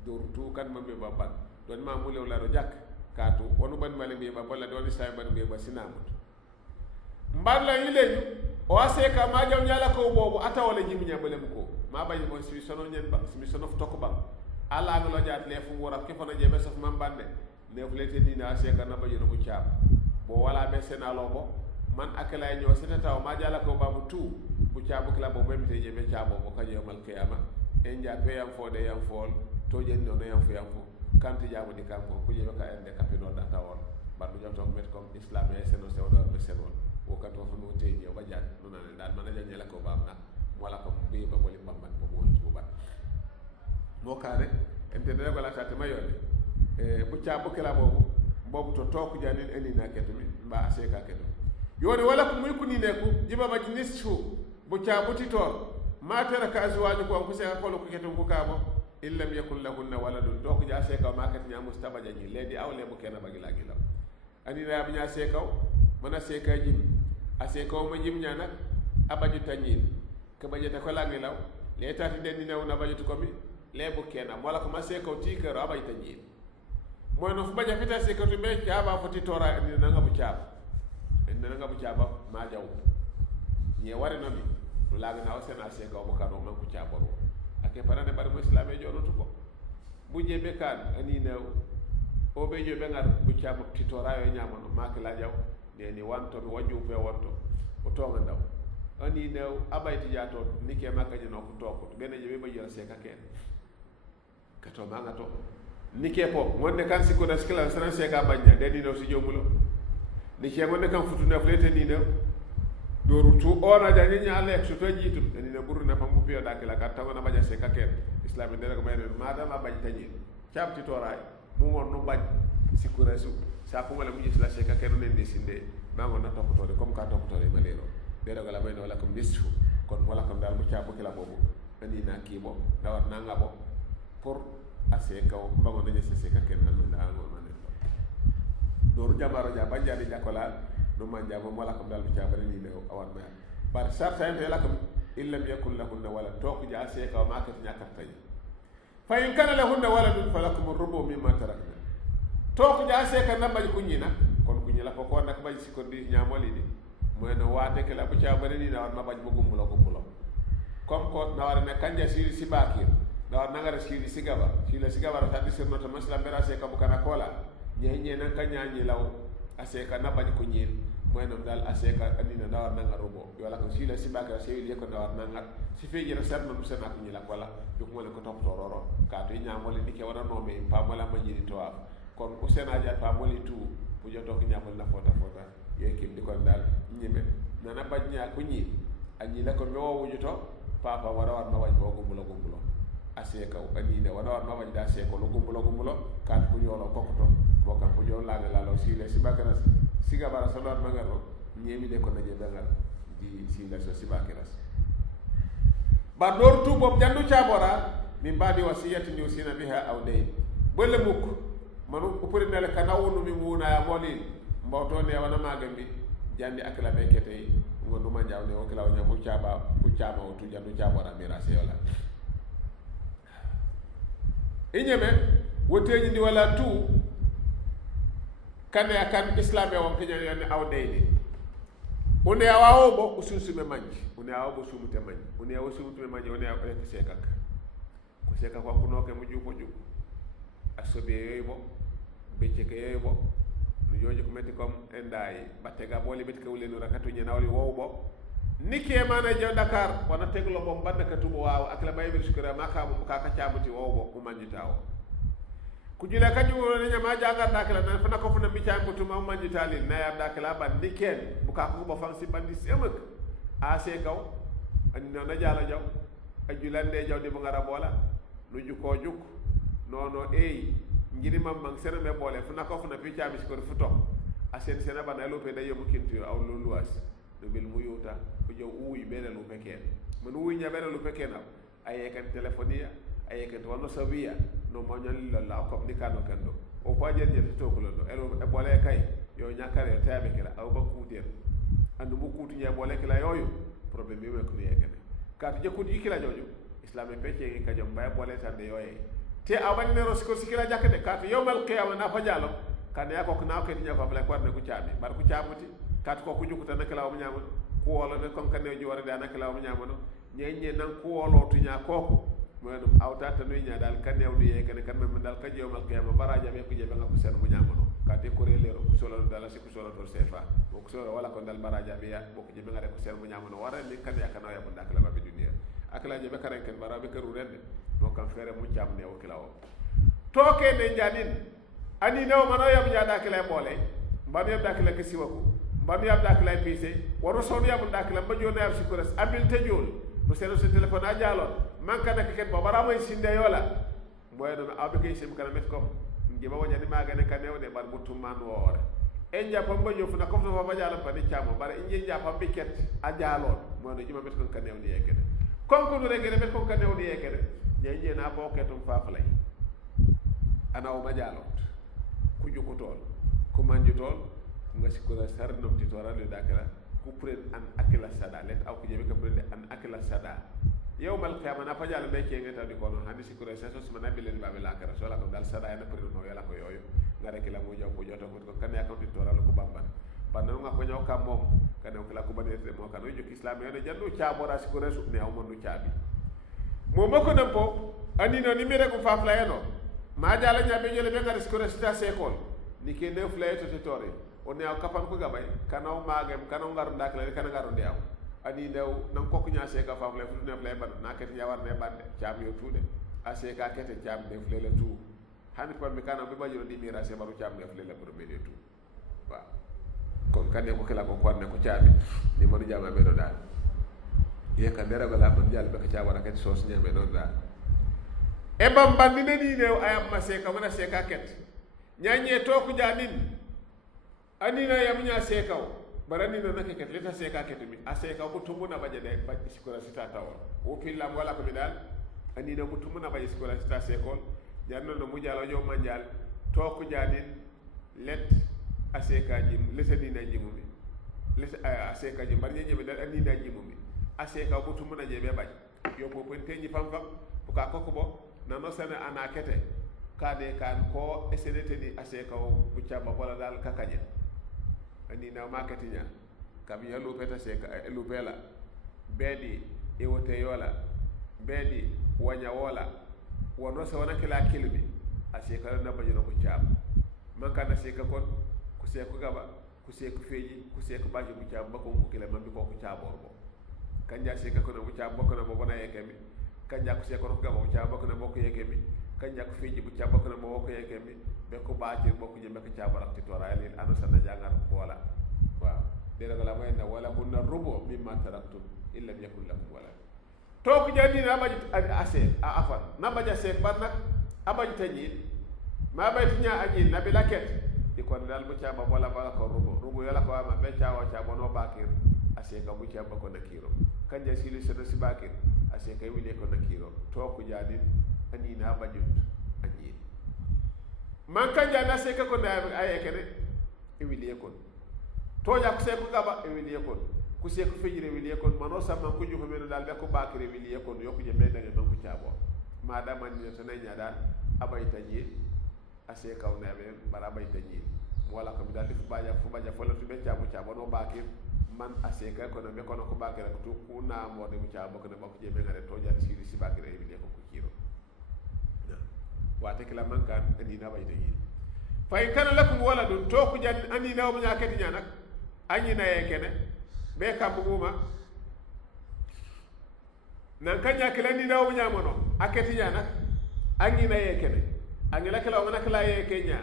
dur tu kan mambe babban don ma mulew la ro jak katu wonu ban male be ba bolla don say ban be ba sinamut mballa yileñu o aseka ma jaw nyala ko bobu atawale jimi nyabale ko ma bayi mo si sono nyen ba si sono tok ba ala ngalo jaat le fu wora ke fona jebe sof man bande ne flete dina aseka na bayi no ciam bo wala be senalo bo man akala nyo setata ma jala ko babu tu bu ciabu kala bo be te jebe ciabo bo ka yomal qiyama en ja pe yam fode yam fol to jen no yam fu kanti jabu di kanko ku jebe ka ende kapino da tawon bandu jam tok met comme islam e seno se odor be senol o kato fa mo teji o bajat no nan dal man ja nyela ko bam na wala ko be ba wali bamban bo mo ci bu bat mo kare ente de ko la tata mayole bu ciabu kala bobu to toku janin eni na ketumi mba aseka kedo yoni wala ko muy kuni ne ko jiba majnisu bu ciabu titor ma taraka azwaju ko ko seka ko ko ketum ko kabo illam yakul lahunna waladun to ko ja seka ma kat nya mustabaja ni ledi awle bu kena bagi lagi law ani na bi nya seka mana seka jim aseka ma jim nya nak abaju tanyin ke bajeta ko lagi law le tati den ni na baju ko mi le bu kena wala ko ma seka ti kero abaju tanyin moy no fu baja fita seka to be jaaba foti tora ni na nga bu jaaba en na nga bu jaaba ma jaw ñe wari no mi laga na o sena seka o kano man ku jaaboro ake parane bar mo islam e jodo ko bu jebe kan ani new o be jobe ngar bu jaaba titora yo nyamano makla jaw ne ni wanto mi waju fe wonto o tonga ndaw ani new abayti jato nike makaji no ko toko bene jebe ba jira seka ken kato manga to nike po wonde kan sikko da skila sana seka banya de ni no si jomulo nike wonde kan futu na flete ni new doru tu ona jani nya lek so to jitu ni ne burna pam bu piyo dakila ka tago na baja seka ken islam de ko mayne madama bañ tañi ciamti toray mu won no bañ sikura su sa ko wala mu jis la seka ken ne ndesinde ma ngon na top tore comme ka top tore malero de ko la mayno wala ko nisfu kon wala ko dal mu ciapo kila bobu ani na kibo da war na ngabo pour aseka o bango na jesse seka ken nan da ngon man doru jamaro ja banja di jakola no manja mo wala ko dal bi ciabare ni ne awan ma bar sarta en la ko illam yakul lahunna wala toku ja seka ma ka nya kartay fa in kana lahunna waladun falakum ar-rubu mimma tarakna toku ja seka nambaj kunyina kon kunyila ko ko nak baji ko di nyamoli di moy no wate ke la bu ciabare ni na war ma baj bu gumbulo comme ko na war ne kanja siri sibakir na war nangara siri sigaba ra tadi sirno to masla bera seka bu kana kola nye nan kanya nyi law aseka na bañ ko ñeel moy nam dal aseka andina dawar na nga robo wala ko sila sibaka sewil yeko dawar na nga si feji na sarna mu sana ko ñila wala duk mo le ko top tororo ka to ñamol ni ke wara no me pa mala ma ñini to kon ko sena ja pa moli tu bu joto ko ñamol na fota yekim di kon dal ñime nana bañ ñaa ko ñi anyi la ko no wujuto papa wara war ma wañ ko gumbulo aseka o andina wara war ma wañ da seko lo gumbulo ka ko ñolo kokoto boka ko jo la la lo sile sibakara siga bara salon magaro ñemi le ko naje bangal di sila so sibakara ba dor tu bob jandu ciabora min badi wasiyati ni usina biha aw day bolle muk manu upuri nele kana wonu mi wuna ya molin mbawto ne wana magambi jandi akla be kete ngonu ma jawne o kala nya mu ciaba bu ciaba o tu jandu ciabora mirase yola inyeme woteji ndi wala tu kane akan islam ya wonke nyani yani awdeyde one awawo bo ususume manji one awawo bo sumute manji one awawo sumute manji one awawo ko sekak ko sekak ko kuno ke mu juko asobe yoy bo becce ke yoy bo no joji ko metti comme enday battega boli bet ke wuleno rakatu nyanawli wo bo nike mana jaw Dakar wana teglo bom banda ka tubo waaw ak la baybir shukura makamu ka ka ciabuti wo bo ko manjitawo kujila kaji woro nya ma janga dakala nan fana ko fana bica ko tuma manji talil na ya dakala ban diken buka ko bo fam si bandi semak ase kaw ani no na jala jaw ajulande jaw di ngara bola nu juko juk nono ngiri mam mang sene me bolé fana ko fana bica bi ko futo asen sene ban elo pe dayo mukintu aw lo luas do bil muyuta ko jaw uyi bele lu peken man uyi nya bele lu peken ay kan telefonia ay kan to no sawiya no mo nyal la ko ni kano kando o ko je to ko lo elo e bolé kay yo nyakare tabe kala aw ba kuuter andu bu kuutu nya bolé kala yoyu problème bi ko yekene ka to je ko di kala jojo islam e pecce ka jom bay bolé tande yoye te awani ne rosko sikila jakade ka to yowmal qiyamah na fa jalo kan ya ko na ko ni nya fa bla ko ne ko ciabi bar ko ciabuti kat ko ku jukuta nak la o nyamul kuwolo ne kon kanew joore da nakala mo nyamono ñe nan kuwolo tunya koko mo dum awta tan wi nya dal kanew ni e kan men dal ka jewmal qiyama baraja be ko je be ngako sen mo nyamono ka te ko relero ko solo dal si ko solo to sefa ko solo wala ko dal baraja be ya ko je be ngare ko sen mo nyamono wara ni kan ya kana ya bunda kala ba be dunia akala je be karen ken barabe ke rurende no kan fere mu jam ne o kilawo toke ne janin ani new mano yam jaada kala bolé mbam yam dakala ke siwako mbam yam dakala pc waro sonu yam dakala ba jona yam sikuras abil tejol no seno se telephone a jalo manka nak ken bo bara moy sinde yola moy do abe ke sim kana met kom ngiba wajani magane kanew de bar butum man woore en japam ba jofu na ko fa ba jalo pa ni chamo bara inje japam bi ket a jalo mo no jima met kon kanew ni yekene kon ko rege met kon kanew ni yekene je na ko ketum fa falay ana o majalo ku juko tol ku manju tol nga sikura sar nom ti tora le dakala ku pren an akila sada let aw ku jebe ka prende an akila sada yawmal qiyamah na fajal be ke ngata di kono handi sikura sa so sima nabi len babel akara so la ko dal sada na prendo no yala ko yoyo ngare kila mo jaw ko jota ko kan ya ko ti tora ko bamban banno nga ko nyaw kam mom kan ko la ko banete mo kan yo islam yo jandu chaabora sikura su ne aw mo nu chaabi mo bako nam po ani no ni mere ko fafla yeno ma jala nyabe jole be ngare sikura sta sekol ni ke neuf lay to ti tore o ne aw kapan ko gabay kanaw magem kanaw ngaru ndak la kana ngaru ndew ani ndew nan ko ko nyaase ka fafla fu neuf lay ban na ket yawar ne bande chaam yo tude ase ka kete chaam neuf lay la tu hani ko be kana be bajuro di mirase baru chaam neuf lay la pour be tu wa kon kane ko kala ko kwanne ko chaabi ni mo jama be do dal ye ka dera bala ban jall be ka chaawara ket sos nyame do dal e bam bandi ne ni new ayam mase ka wona se ka ket nyanye to ku janin anina yam nya se kaw barani no nakeke leta se ka ket mi ase ka ko tumuna baje de ba iskola sita taw o pillam wala ko mi dal anina ko tumuna baje iskola sita se kol janno no mujalo jo manjal to ku janin let ase ka jim leta ni na jimu mi leta ase ka jim barje jebe dal anina jimu mi ase ka ko tumuna je be baje yo ko penteji fam fam ko ka ko bo nano sene ana kete kade kan ko esenete ni ase ka bu chaba wala dal kakaje ani na marketing ya kam yalu peta se ka elu bela bedi e wote yola bedi wanya wola wono se wona kila kilbi ase ka na bajino ko chab man kana se ka kon ku se ko gaba ku se ko feji ku se ko baji bu chab ba ko kila man bi ko chabor bo kanja se ka ko no bu chab bokko na bo bona yekemi kanja ku se ko gaba bu chab bokko na bokko yekemi kanja ku feji bu chab bokko na bo ko yekemi be ko baaje bokko je be ko chabor ak ti tora lil anu sana jangar wala waaw dera la moy na wala kunna rubu mimma taraktum illa yakul lakum wala to ko jani na baji ase a afan na baja se barnak abaji tanyi ma bay tinya aji nabi laket di ko dal bu chaba wala ba ko rubu yala ko ma be chawa chaba no bakir ase ka bu chaba ko nakiro kanja sili sedo si bakir ase kay wile ko nakiro to ko jani ani na bajut aji man kanja na se ka ko na ay kene e wile ko to ya ko se ko gaba e wile ko ku se ko fejire wile ko mano sama ko juko men dal be ko bakire wile ko yo ko je be daga man ko chabo madama ni to nanya dal abay taji ase kaw na be bara bay taji wala ko dal fu baja fola tu be chabo no bakir man ase ka ko no be ko no ko bakire ko ku na mo de chabo ko ne ba ko je be ngare to jati siri si bakire wile ko ku kiro wate kala man kan ani na bay taji fa in kana lakum waladun to ku jan ani na mo nyakati nyanak anyi na yekene be kambuguma nan kanya kala ni dawo nyamono aketi nyana anyi na yekene anyi la kala wana kala yekenya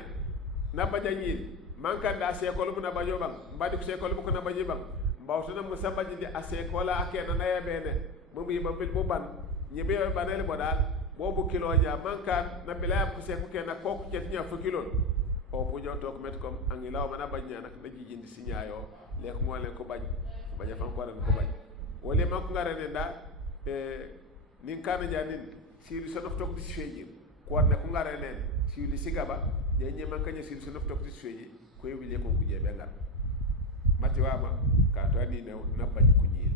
na bajanyi man kan da se ko lu na bajo bang mbadi ko se ko lu ko na baji bang mbawto na musabaji di ase ko la akena na yebene mo bi mambil mo ban nyebe banele bodal bobu kilo ja man kan na bilaya ko se ko kena ko ko cetinya fu kilo o bu jonto ko met kom angi law mana bañna nak na jijindi signaayo lek mo len ko bañ baña fan ko ran ko bañ wole makko ngarane da nin kana janin siru so dof tok dis feji ko wadna ko ngarane siru sigaba je ñe man kanya siru so dof tok dis feji ko yewile ko kuje be ngar mati wama ka to ani new na bañ ko ñil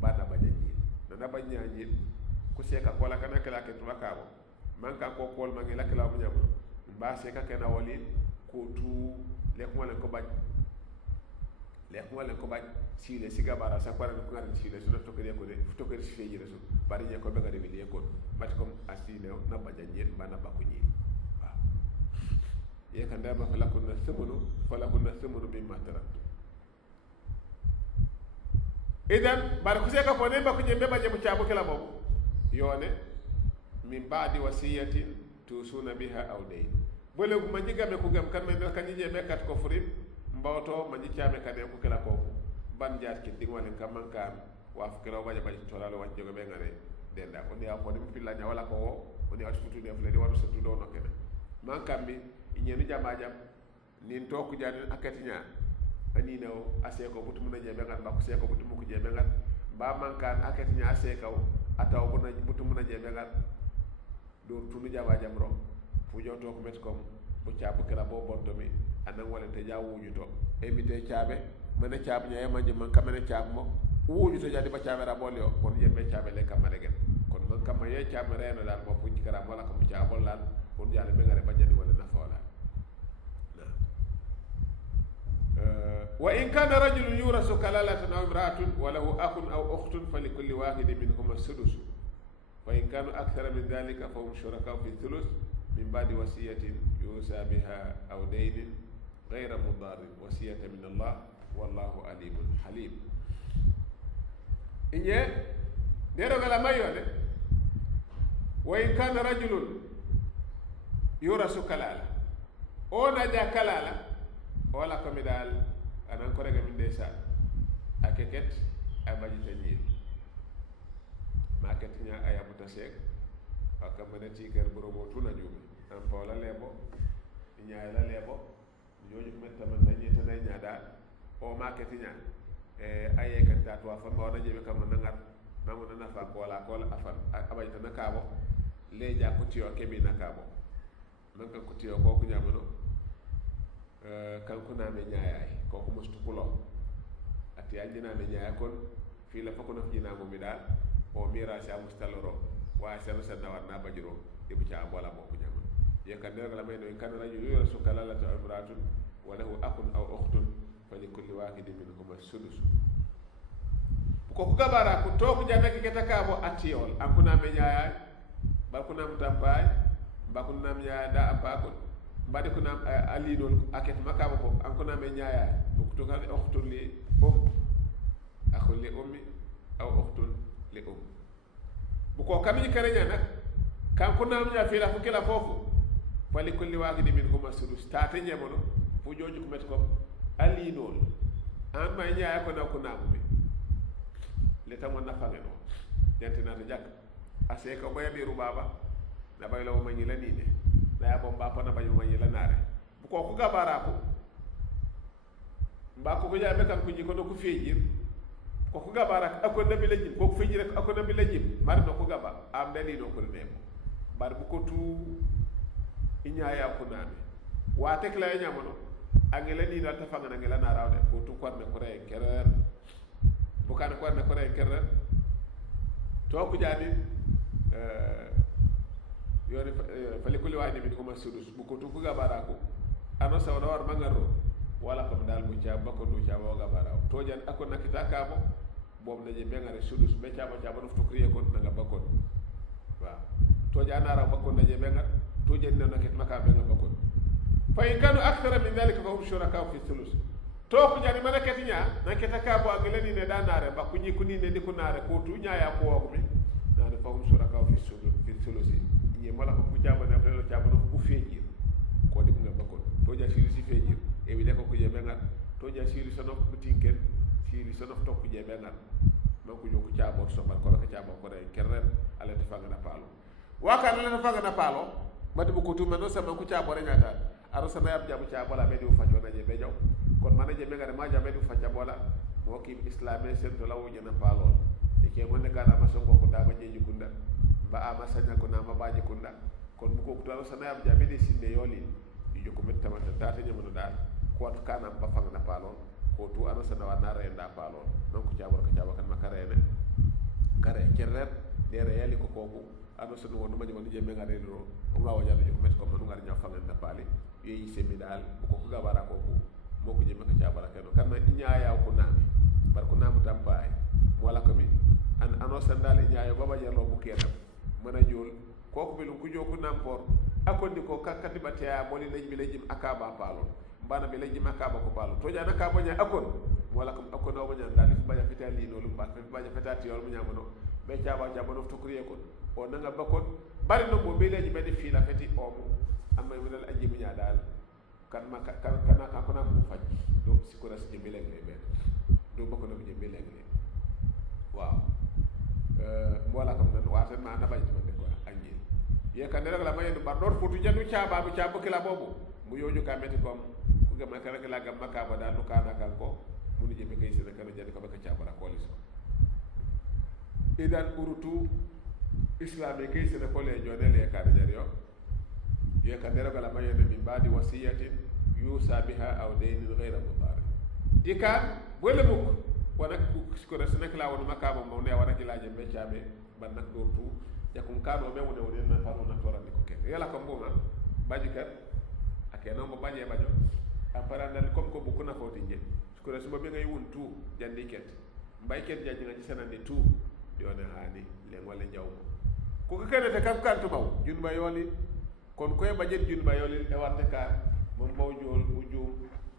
ba na baña ñil na bañ ñil ko seka ko la kana kala ke to makabo man ka ko kol mangi la kala mu ñam ba seka ke na walin ko tu lek mo len ko bañ le ko wala ko bañ sile siga bara sa ko ko ngal sile so to kede ko de to kede fi jere so bari ne ko be ngade bi ko mat ko asine na ba janjel ba na ba ko ñi waaw ye kan da ba falakuna thumunu mimma tarak idan bar ku seka ko ne ba ko jembe ba jemu caabu kala bobu yone min ba'di wasiyatin tusuna biha aw dayn bole ko manji gabe ko gam kan men kan je be kat ko furin mbawto manji ciame kan ko kala ko ban jaat ki ding walen kam man kan wa fikra waja ba to lalo wajjo be ngare denda ko ni ko ni pilla nya wala ko ko ni atutu def le di waru sa tudo no kene man kam bi ñenu jama jam nin to ko jaan akati nya ani no ase ko butu mun je be ngal ba ko se ko butu mu ko je be ngal ba man kan akati nya ase kaw ataw ko na butu mun je be ngal do tunu jama jam ro fu joto ko met kom bu ciabu kala bo bonto mi anan wala te jawuñu to invité ciabe mane ciabu nya manje man kamene ciabu mo wuñu to jadi ba ciabe ra bolio kon yembe ciabe le kamane gen kon man kam ye ciabe reeno dal mo fu ci kara wala ko ciabu lan kon jale be ngare bajani wala nafa wala وإن كان رجل يورث كلالة أو امرأة وله أخ أو أخت فلكل واحد منهما السدس وإن كانوا أكثر من ذلك فهم شركاء في الثلث من بعد وصية يوصى بها أو دين غير مضار وصية من الله والله عليم حليم إني ديرو غلا ما يوله وإن كان رجل يورث كلالة أو نجا كلالة wala ko mi dal anan ko rega min desa akeket abaji tanjil market nya ayabuta sek aka manati ker boromo tuna jumi am pawla lebo nya la lebo joju metta man tanji tanay nya dal o market nya aye kan ta to fa mo daje be kam nangar namu na fa ko wala afan abaji tan kabo leja ko tiyo kebi nakabo man kan ko tiyo ko ko nyamono kanko naame ñaayaay kooku mostu kulo ati aljinaame ñaaya kon fii la fako naf jinaamu mi daal o mirasi a mustaloro waa seno senna war naa bajiro ibu ca bola bokku ñama ye kan dera la may no kan rajul yurasu kalalata imratun wa lahu akun aw ukhtun fa li kulli wahidin minhum as-sudus ko ko gabara ko to ko jata ki keta kabo atiyol an kuna me ñaayaay ba kuna mutampaay ba kuna ñaaya da apako mbade ko nam ali don aket makaba ko an ko nam e nyaaya to kan ukhtul li akhul li ummi aw ukhtul li bu ko kam ni karenya nak kan ko nam nya fi la ko kila fofu fali kulli wahid min huma sudus tata nyemono fu joju ko met ko ali don an ma nyaaya ko na ko nam bi le tamon na fale no jantina to jak ase ko boya bi rubaba na baylo ma nyi la ni de ya bomba ko na bayu wani la nare bu ko ko gabara ko mba ko ja be kan ko jiko do ko feejir ko ko gabara ko nabi la jib ko ko feejir ko nabi la jib mar do ko gaba am dali do ko dem bar bu ko tu inya ya ko nane wa tek la nyamono angela ni dal ta fanga na ngela na rawde ko tu ko ne ko re kerer bu kan ko ne ko re kerer to ko jadi yoni fali kulli wahid minhum as-sudus bu ko tu ko gabara ko ano sawda war mangaro wala ko dal bu ca bako du ca wo gabara to jan akon nakita kabo bom naje bengare sudus be ca ba no to kriye ko nga bakon wa to jana ra bakon naje bengar to jan no nakit maka benga bakon fa in kanu akthara min dhalika fa hum shuraka fi thuluth to ko jani malakati nya nakita kabo ageleni ne danare bakku ni kuni ne diku nare ko tu nya ya ko wo mi na fa hum shuraka fi thuluth ye mala ko jaba na felo jaba no ko feejir ko de nga bakon to ja siri si feejir e wi le ko je bengal to ja siri sono ko tinken siri sono to ko je bengal man ko joku jabo so ban ko ka jabo ko re kerren ala te fanga na palo wa ka ala te fanga na palo mati bu ko tu meno sama ko jabo re nyata aro sama yab jabo jabo la be di fajo na je be jaw kon man je bengal ma jabe di fajo bola mo ki islamé sen to lawo je na palo e ke mo ne kana ma so ko da ba je jukunda ba ama sanya ko nama baji kunda kon bu ko to sana am jabe de sinde yoli di joko metta man tata nyamuno dal ko to kana ba fanga na palo ko to ana sana wa na re nda palo non ko jabor ka jaba kan makare ne kare kerret de re yali ko koku ano sunu wonu ma jomani jeme ngare ro o ngawa jalo joko met ko manu ngar nya fanga na pali yi semi dal bu ko gabara koku moko jeme ka cabara keno kan ma iñaayaw ko naami bar ko naamu tampaay wala ko mi an ano sandal iñaayo baba jarlo bu kenam mana jol koko be lu ko joku nampor akondi ko kakkati batia boli lejbi lejim akaba palo mbana be lejim akaba ko palo to jana ka bonya akon wala ko akon o bonya dal fi baja fetali no lu ba fi baja fetati yol munya mono be ciaba ciaba no to kuriye kon o nanga bakon bari no bo be leji be fi la feti o mo amma mi dal aji munya dal kan ma kana ka kona mu faj do sikora si be legle be do bako no be legle waaw wala kam nan waten ma na baji man ko anji ye kan rek la mayendu bar dor futu jandu ciaba bu ciaba kila bobu mu yoju ka meti kom ku ga makara kala ga makaba dal kana kan ko mu ni jebe kay sene kan jandi ko baka ciaba ko liso idan urutu islami kay sene ko le jodele ka de yo ye kan rek la mayendu min badi wasiyatin yusa biha aw daynin ghayra mudar dikan wala muk wana ko resne kala wona makaba mo ne wana kila je be ciabe ban nak do tu jakum kado be wona wona na faru na torandi ko ken yala ko mboma baji kat akeno mo baje bajo apara dal kom ko buku na foti je ko res mo be ngay won tu jandi ket mbay ket jaji na ci senande tu yone hani le ngole jaw ko ko kene te kam kantu baw jun ba yoli kon koy baje jun ba yoli e watte ka mo baw jol bu jum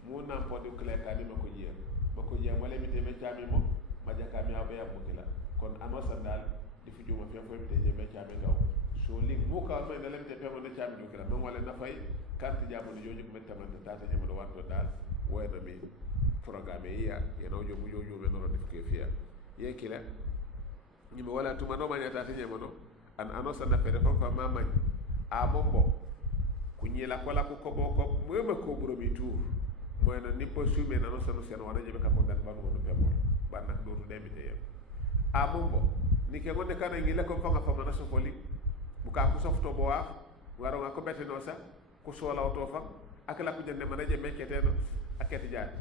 mo nam podi kle ka ni mako jiya mako jiya wala mi te me chami mo maja ka mi abe ya mukila kon ano sandal di fu juma fe fo te je me chami gaw so ling mo ka me na len te pe mo ne chami jukila mo wala na fay carte jamono joju ko mettaman tata jamono wanto dal wayna mi programme ya no jomu joju be no def ke fiya ye kila ni mo wala tuma no manya tata jamono an ano sanda fe fo fa mamany a bombo kunyela kola ko ko boko mo ko buro mi tour moy na ni po sume na no sanu sen wala jebe ka ko dan ban wono pebol ban nak do to demite yem a bombo ni ke gonde kana ngi le ko fa nga fa na so foli bu ka ko softo bo wa waro nga ko bette no sa ko sola auto fa ak la ko jende man je mekete no akete jaat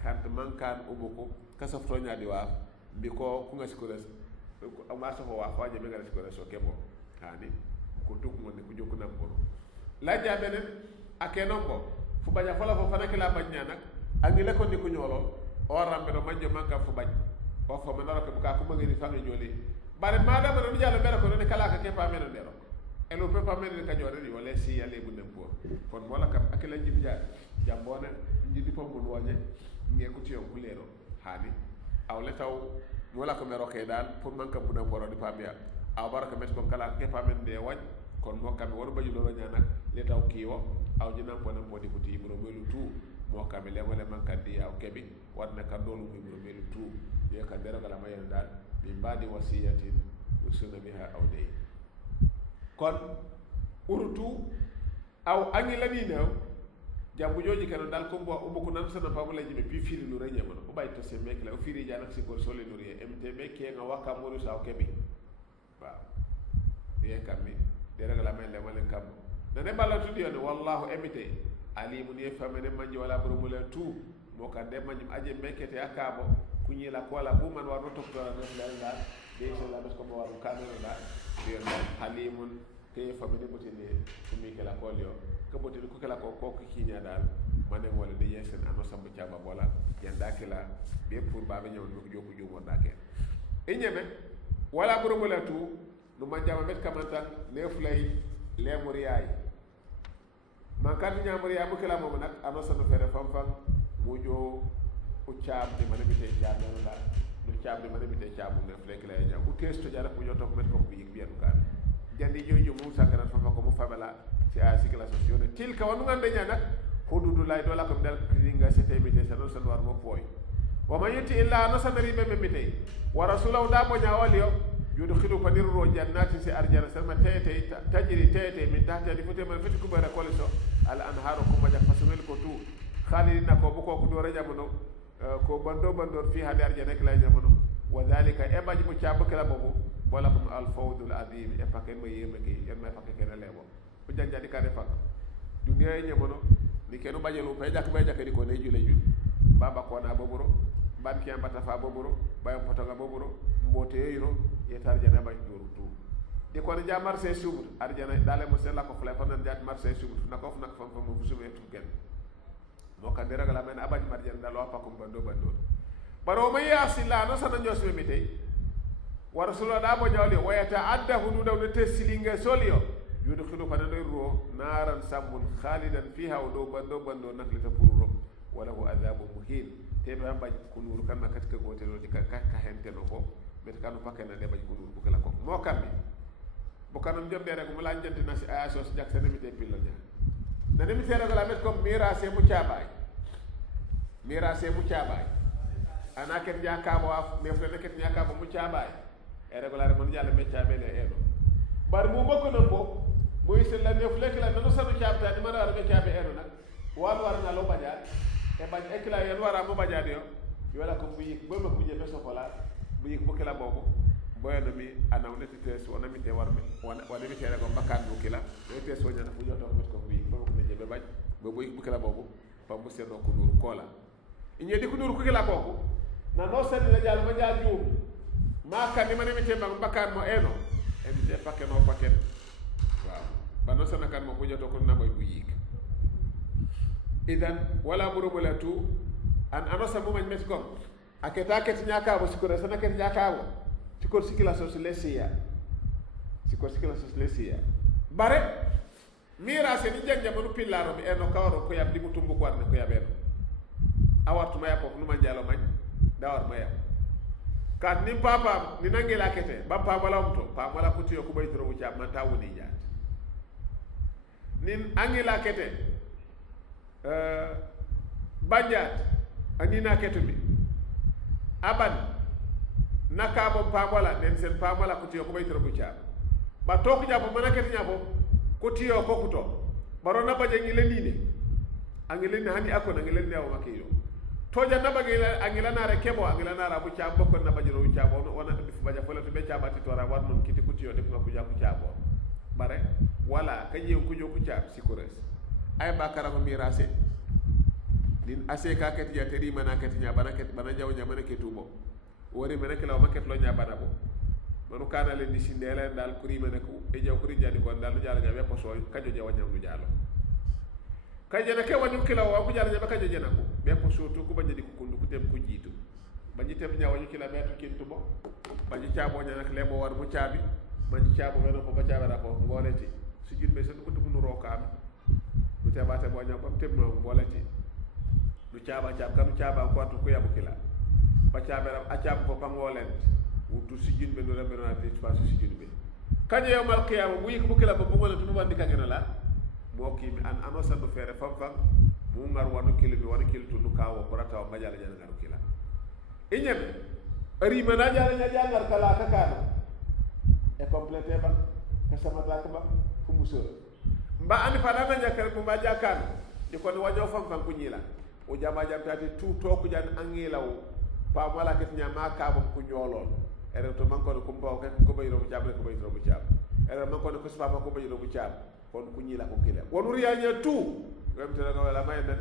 kant man kan ubuko ka softo nyaadi wa bi ko nga siko res ko ma so wa fa je me nga siko res o kebo hani ko tuk mo ne ko jokku nam ko la jabenen akeno ko fu baña fala fo fana kila baña nak angi le ko ni ko ñolo o rambe do manjo manka fu bañ o fo man ko ka ko mangi fa nga ñoli bare madam no jalo bela ko ne kala ka ke pa men ndero e lo pe pa men ka jore ni wala si yale bu dem pour kon wala kam akela jibi jaar jambone njidi pom bu woje nge ko tiyo ku lero hani aw le taw wala ko mero ke dal pour man ka bu dem pour di pa biya aw baraka met ko kala ke pa men de wañ kon mo kam wonu baju do nya nak le taw kiwo aw jina ko na modi ko ti bro melu tu mo kam le wala man kan di aw kebi wadna kan dolu ko bro melu tu ye kan dera kala mayen dal bi badi wasiyatin usuna biha aw day kon urtu aw angi lani new jambu joji kan dal ko bo ubuko nan sana pa wala jibe bi firi lu reñe man o bay to se mek la o firi janak ci ko sole lu re mtb ke nga waka mo ru saw kebi waaw ye kammi dera kala men le wala kam nane balla tudi yon wallahu emite alimun ye famene manji wala buru mule tu mo kan de manji aje mekete akabo kunyi la kola bu man war to to la de so la ko mo war kamera la de halimun ke famene botine kumi kala kolyo ko botine ko kala ko ko kinya dal mané wala de yesen ano sambu ciaba bola yanda kala be pour babe ñew ko joku jomo dake e ñeme wala buru mule tu no manjama met kamantan ne fulay le muriyay man kan nyamuri abu kala mo nak ano sanu fere fam fam mujo u chaab di mane bité chaab no la du chaab di mane bité chaab ne flek la nya u testo jara ko yoto met ko yik bian kan jandi jojo mu sakana fam ko mu fabala ci a sikla sosione tilka wonu ngande nya nak hududu lay do la ko dal nga sete bité sanu sanu war mo poy wa man yuti illa nasanari be bité wa rasulahu da mo nyawaliyo yudkhilu fanirro jannati si arjana sama tete tajri tete min tahta di fote man fiti kubara koleso al anharu kuma jak fasumel ko tu khalidina ko bu ko do rajamono ko bando fi hadi arjana kala jamono wa dhalika ebaji mu ciaba kala bobu wala kum al fawdul azim e pakke mo yeme ki en ma pakke kene lebo ko janjadi kare fak dunya e nyamono ni kenu bajelu pe jak be jak di ko ne jule jul baba ko na boburo banki ambata fa boburo bayam fotoga boburo mbote yiro yetar jana bay duru tu de ko ja marché subut arjana dale mo sella ko fle fanan jat marché subut nako nak fam fam fu sume tu ken mo kan dira la men abaj marjan dal wa pakum bando baro may yasilla no sana ñosbe mi tay wa rasulullah da bo ñawli wa yata'adda hududahu de tesilinga solio yudkhilu kana ro naran sambun khalidan fiha wa do bando naklita pururo wala hu adhabu muhin tebe ambaj kunuru kan katika gotelo di ka henteno ko bet kanu pakena de baj kunuru bu kala ko mo kambi bu kanam jombe rek mu lañ jenti na ci asos jak sa demite pillo ja na demite rek la met comme mirase mu ciabay ana ken jakabo af me fle ket jakabo mu ciabay e regulare mon jalla me ciabele eno bar mu bokko non ko moy se la ne fle kala no sanu ciabta ni mara be ciabe eno nak wal war na lo baja e bañ ekla yen wara mo baja de yo la ko bu yik bo ma kuje be sokola bu yik bu kala bobu boyano mi ana wonati tes wona mi te warme wona mi tere ko bakkandu kila e tes wona fu joto ko bu yik bo ko je be bañ bo bu yik bu kala bobu pa mu seno ko nuru kola iñe di ko nuru ko kila koko na no sani la jall ma jall joom ma kan ni mane mi te bang bakkan mo eno e mi te pakke no paket waaw ba no sana kan mo ko joto ko na boy bu yik idan wala burumulatu an anosa mo man meskom aketa ket nyaka bo sikora sana ket nyaka bo sikor sikila sos lesia bare mira se ni janja mo pillaro mi eno kawro ko yam dimu tumbu ko warne ko yabeno awatu maya pop numa jalo mañ dawar maya kan ni papa ni nangela kete ba papa la umto pa mala kutiyo ko baytro bu jam man tawuni jaat nin angela kete banjat anina ketumi aban nakabo pamola nen sen pamola kutiyo ko baytro bu jam ba tok japo manaketi nyabo kutiyo ko kuto barona baje ngile nine angile ni hani akona ngile ni awo makiyo toja nabagila angila nare kebo angila nara bu jam bokon na baje ro jam wona be fu baje fola to be jabati to ra war non kiti kutiyo def na ku jam bare wala kaje ku joku jam sikores ay bakara ko mirase din ase ka ket ya teri mana ket nya bana jaw nya mana ketubo wori mena kala ma ket lo nya bana bo manu kana le di sindela dal kuri mena ko e jaw kuri jadi ko dal jala nya be poso kajo jaw nya lu jalo kaje na ke wanu kila wa ku jala nya ba kajo jena ko be poso to ko banje di ko kundu ku tem ko jitu banji tem nya wanu kila metu kintu bo banji ciabo nya nak lebo war mu ciabi banji ciabo weno ko ba ciaba ko ngoleti sujud be sen ko to nu rokam du tabata bo nya ko tem no ngoleti du ciaba kanu ciaba ko to ko yabu kila ba ciaba ram acam ko pangolent wutu sujud be no rembe na ti passe sujud be kanje yawmal qiyam bu yik bu kila ba bu ngoleti bu bandi kagena la mo ki mi an anosa do fere fam mu ngar wanu kila mi wanu kila to du kawo ko rata o majala jana ngaru kila inyem ari mana jala nya jangar kala kakano e complete ba kasamata ko ba fu muso mba ani fadana nyakal ko ba jakano di ko wajo fam ku nyila o jama jam tati tu to ku jan angilaw pa wala ket nyama ka bo ku nyolol ere to man ko mbaw ko bayro bu jabbe ko bayro bu jab ere man ko ko sapa ko bayro bu jab kon ku nyila ko kila wonu riya tu wam tara ko wala may nan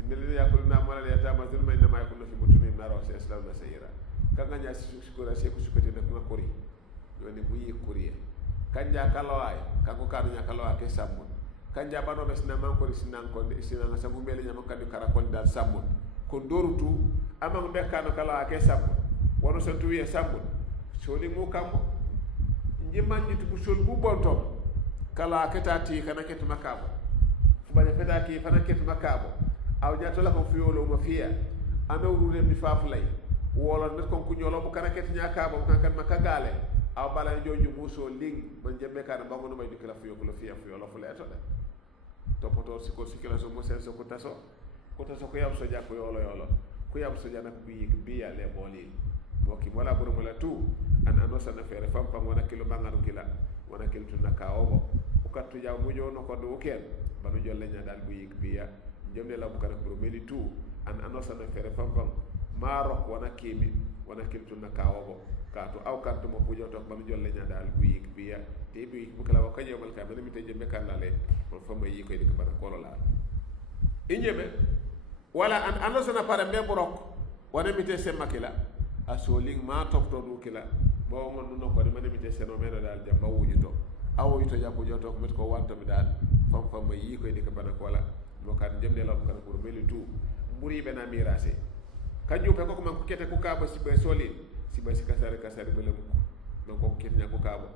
indil yakuluna mala ya ta mazul may na may ko fi mutumi naro se islam na sayira kanga nya sikura se ko sukati nak ma kori yoni bu yi kori kanja kalawai kanko kanu nya kalawa ke samun kanja bano bes na man kori sinan ko sinan sa bu mele nya man kadu karakol dal samun ko dorutu amam be kanu kalawa ke samun wono so tuwi samun soli mu kam njimman jitu bu sol bu bontom kala ketati kana ketu makabo fubanya fedaki fana ketu makabo aw jato la ko fiolo mo fiya amewru rem ni fafulay wolo net kon ku nyolo bu kana ketu nyakabo kan makagale aw bala joju muso ling man jembe kana bangono may dikla fiyo ko fiya lo fule to de topoto siko sikela so mo senso ko taso ko yam so jakko yolo ko yam so jana ko bi ya le boli boki wala buru mala tu an anosa na fere fam wona kilo bangaru kila wona kiltu nakawo o kattu jaw mujo no ko do ken banu jolle nya dal bu yik biya jemle la bu kana buru meli tu an anosa na fere fam maro wona kimi wona kiltu nakawo kato aw kanto mo pujo to banu jolle nya dal bu yik biya te bu yik bu kala ko nyomal ka mi te jembe kan la le on fam yi ko dik bana ko la inyebe wala an anosa na para me borok wona mi te semakila asoling ma top to du kila bo ngon no ko de mane mi te seno mena dal jamba wujuto awo yito japo joto ko met ko wanta mi dal fam yi ko dik bana ko la mo kan jemde law kan ko beli tu mburi be na mirase kanju pe ko man ko kete ko kaba sibe soli sibe sikasare kasare belem non ko ketnya ko kaba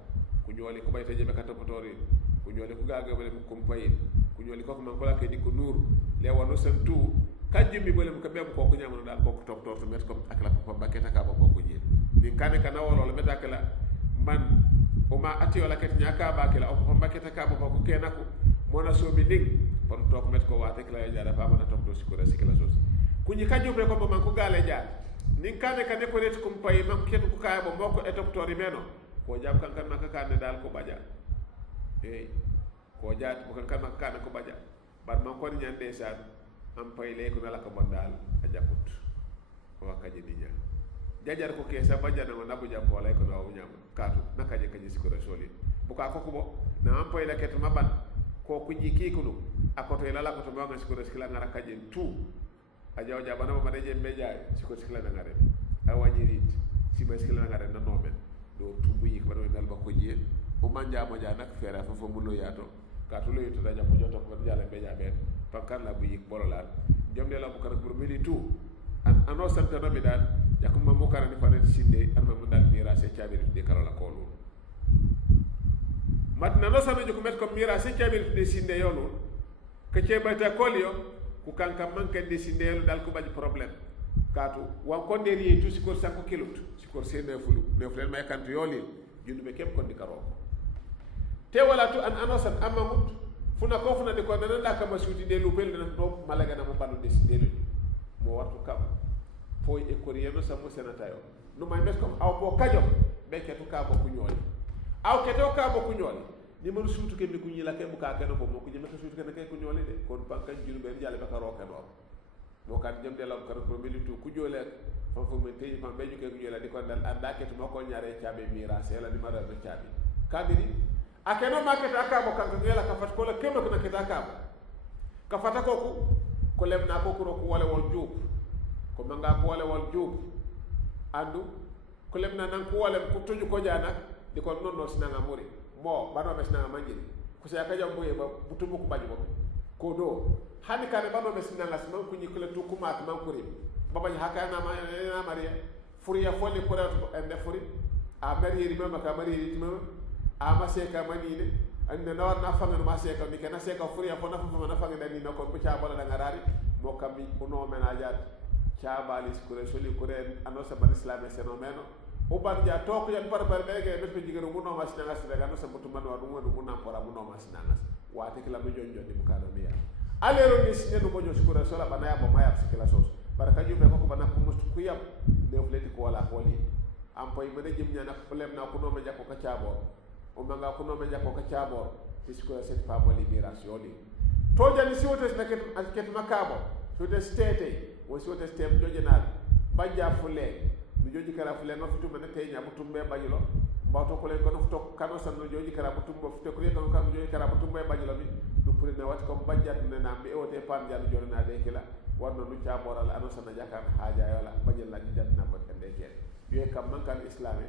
ku ñoli ko bayta jebe kata potori ku ñoli ko gaga belem ko pay ku ñoli ko man ko la ke di ko nur le wono sen tu kanju mi belem ko bem ko ko ñamano dal ko top to met ko ak la ko baketa kaba ko ko jil ni kane kana wolo le metakala man o ma ati wala ketnya kaba kala o ko baketa kaba ko kenako mona sobi ding pon tok met ko wate kala jara fa mana tok do sikura sikala sos kunyi kanju be ko man ko gale jaar nin kane ka ko ret kum pay man ketu ko kaya bo moko e docteur meno ko jam kan kan maka kane dal ko baja ko jaat ko kan kan maka kane ko baja bar man ko nyande sa am pay le ko nala ko bandal a jakut ko wakaje dinya jajar ko ke sa baja na nabu jam ko lay ko no nyam katu nakaje kaje sikura soli bu ka ko ko bo na am pay la ketu maban ko kunyi kikunu akoto ila la ko to banga sikura sikila ngara kaje tu ajaw jabana ba deje mbejaay sikura sikila ngare awanyiri siba sikila ngare na nomen do tumbu yik ba do dal ba ko jiye o manja mo ja nak fera fa fo mulo yato ka to loyito daja ko joto ko jala beja ben pakkar la bu yik bololal jomde la bu kar pour meli tout an ano santa no mi dal jakum mo kara ni fane sinde an mo dal mirase tiabe de kala ko lu matna no sama jokum met ko mirase tiabe de sinde yolo ke cebata kolio ku kanka manke de sinde yolo dal ko baji problème katu wan ko der yi tu sikor sanko kilut sikor se nefulu neflen may kantu yoli jundu be kep ko di karo te wala tu an anosan amamut funa ko funa de ko nan la kama suti de lu pel na do malaga na mo balu de sinde mo wartu kam foy e koriyeno samu senata yo no may mes ko aw bo kajo be ketu ka bo ku nyoli aw keto ka bo ku nyoli ni man suutu ke mi ku nyila ke bu ka ke no bo mo ku jeme ke suutu ke na ke ku nyoli de kon banka juru be jale be karo ke do mo kan jëm de la ko ko militu ku jole fam fo me tey fam be juke ku jola di ko dal anda ke to mako ñaare ciabe mirase la di mara be ciabe kadiri akeno maketa akabo kan ko yela ka fat ko la kema ko naketa akabo ka fata ko ko lemna ko ko wala wol juup ko manga ko wala wol juup andu ko lemna nan ko wala ko toju ko jana di ko nonno sinanga muri mo bano be sinanga manjiri ko se akaja boye ba butumu ko baji bo ko do hani kane bano be sinanga man ko nyikle to kuma man ko rim baba haka na maria furiya foli ko rato ende furi a marieri mama ka marieri timo a maseka manine ande na warna fangal maseka mi kana seka furiya fo na fa na fangal ni ko ko cha bala da ngarari mo kam mi uno menaja cha balis ko resoli ko ren anosa ban islam fenomeno o ban ja to ko yan par bege be ko jigero mu no masina ngas daga no sa mutu man wa dum mu nampora mu no masina ngas wate kala mi jonjo di mukado biya alero ni sinenu ko josko resola banaya bo maya sikila sos baraka jube ko bana ko mustu ku yam ne fleti ko wala ko li am pay mede jim nyana problème na ko no me jakko ka ciabo o manga ko no me jakko ka ciabo fisko set pa mo libération li to jani si wotes na ket makabo to de stete wo si wotes tem jojenal bajja fule mi joji kara fule no fitu mena tay nyabu tumbe bajilo mbato ko len ko no to kano san no joji kara tumbo fitu ko ko kan joji kara tumbe bajilo mi du pour ne wat ko bajjat ne na mi ote pan jall jorna de kila warno lu ciaboral ano sana jakar haja yola bajel la janna ba kende ke yoy kam man kan islami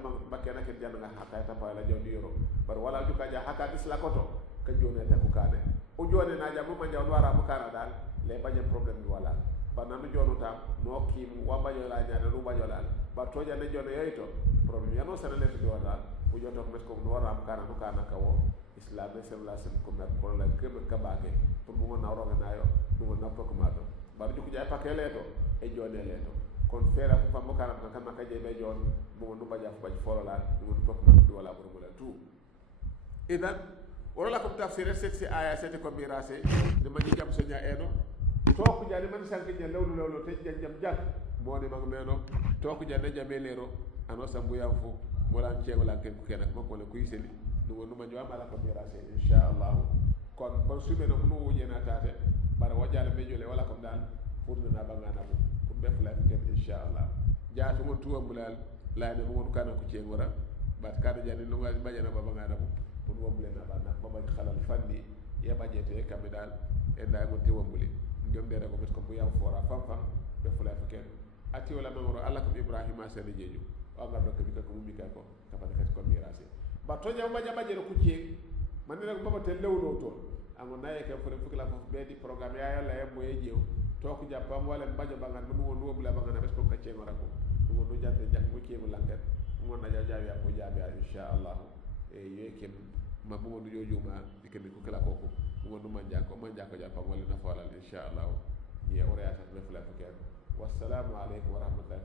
man bakena ke janna nga hakay ta pa la jodi yoro bar wala du ka ja hakat isla koto ka jone ta ku kane o jone na ja mo man jaw wara mu kana dal le baje problème du wala bananu jonu tam no kim wa bajola nyaade ru bajola ba to jane jone yoyto problème yano sana le du wala bu joto met ko no wara mu kana ka wo islam be sem la sem ko mer ko la kebe kabake pour mo na ro na yo mo na ko ma do bar ju ko jay pakele to e jone le to kon fera fu fa mo kana kan ma ka je be jon mo no baja fu baj folo la mo to ko ma do wala bur mo la tout idan wala ko tafsir set ci aya set ko mirase de ma jam so nya eno to ko jani man sanke nya lawlu te jam mo de mag meno to ko jani jamelero ano sambu yam fu mo lan ci wala ken ko kenak ko le kuy seli do no ma jwa mala ko mirase inshallah kon bon sube no no wujena tate bara wajala be jole wala ko dal furna na bangana bu ko be fula ken inshallah jaatu mo tuwa bulal la ne mo kana ko ci wara bat kada jani no ngal bajana ba bangana bu pour wombule na ba nak ba bañ xalal fanni ya bajete kam dal e nday mo te wombule ngam de ko bet ko bu yam fora fam be fula ken ati wala mamoro alla ko ibrahima sene jeju wa ngar do ko mi ko ka ba ko mirase ba to jam ba jaba jero ku ci man ne ko baba te lewlo to ango naye ke fure fukila fof ɓeedi programme yayalla e moye jeew toku jappam wala mbajo ɓagan ɗum won wobula ɓagana ɓes comme kaccemara ko ɗum won ɗum jande jak mo kemu lanket ɗum won naja jaawi akko jaabi a inchallahu e yoy kem mabbo ɗum jojuma kemi ko kala koko ɗum won ɗum manja ko jappam walla nafoalal inchallahu ye oreyata ɓe fula fuken wassalamu aleykum wa rahmatullahi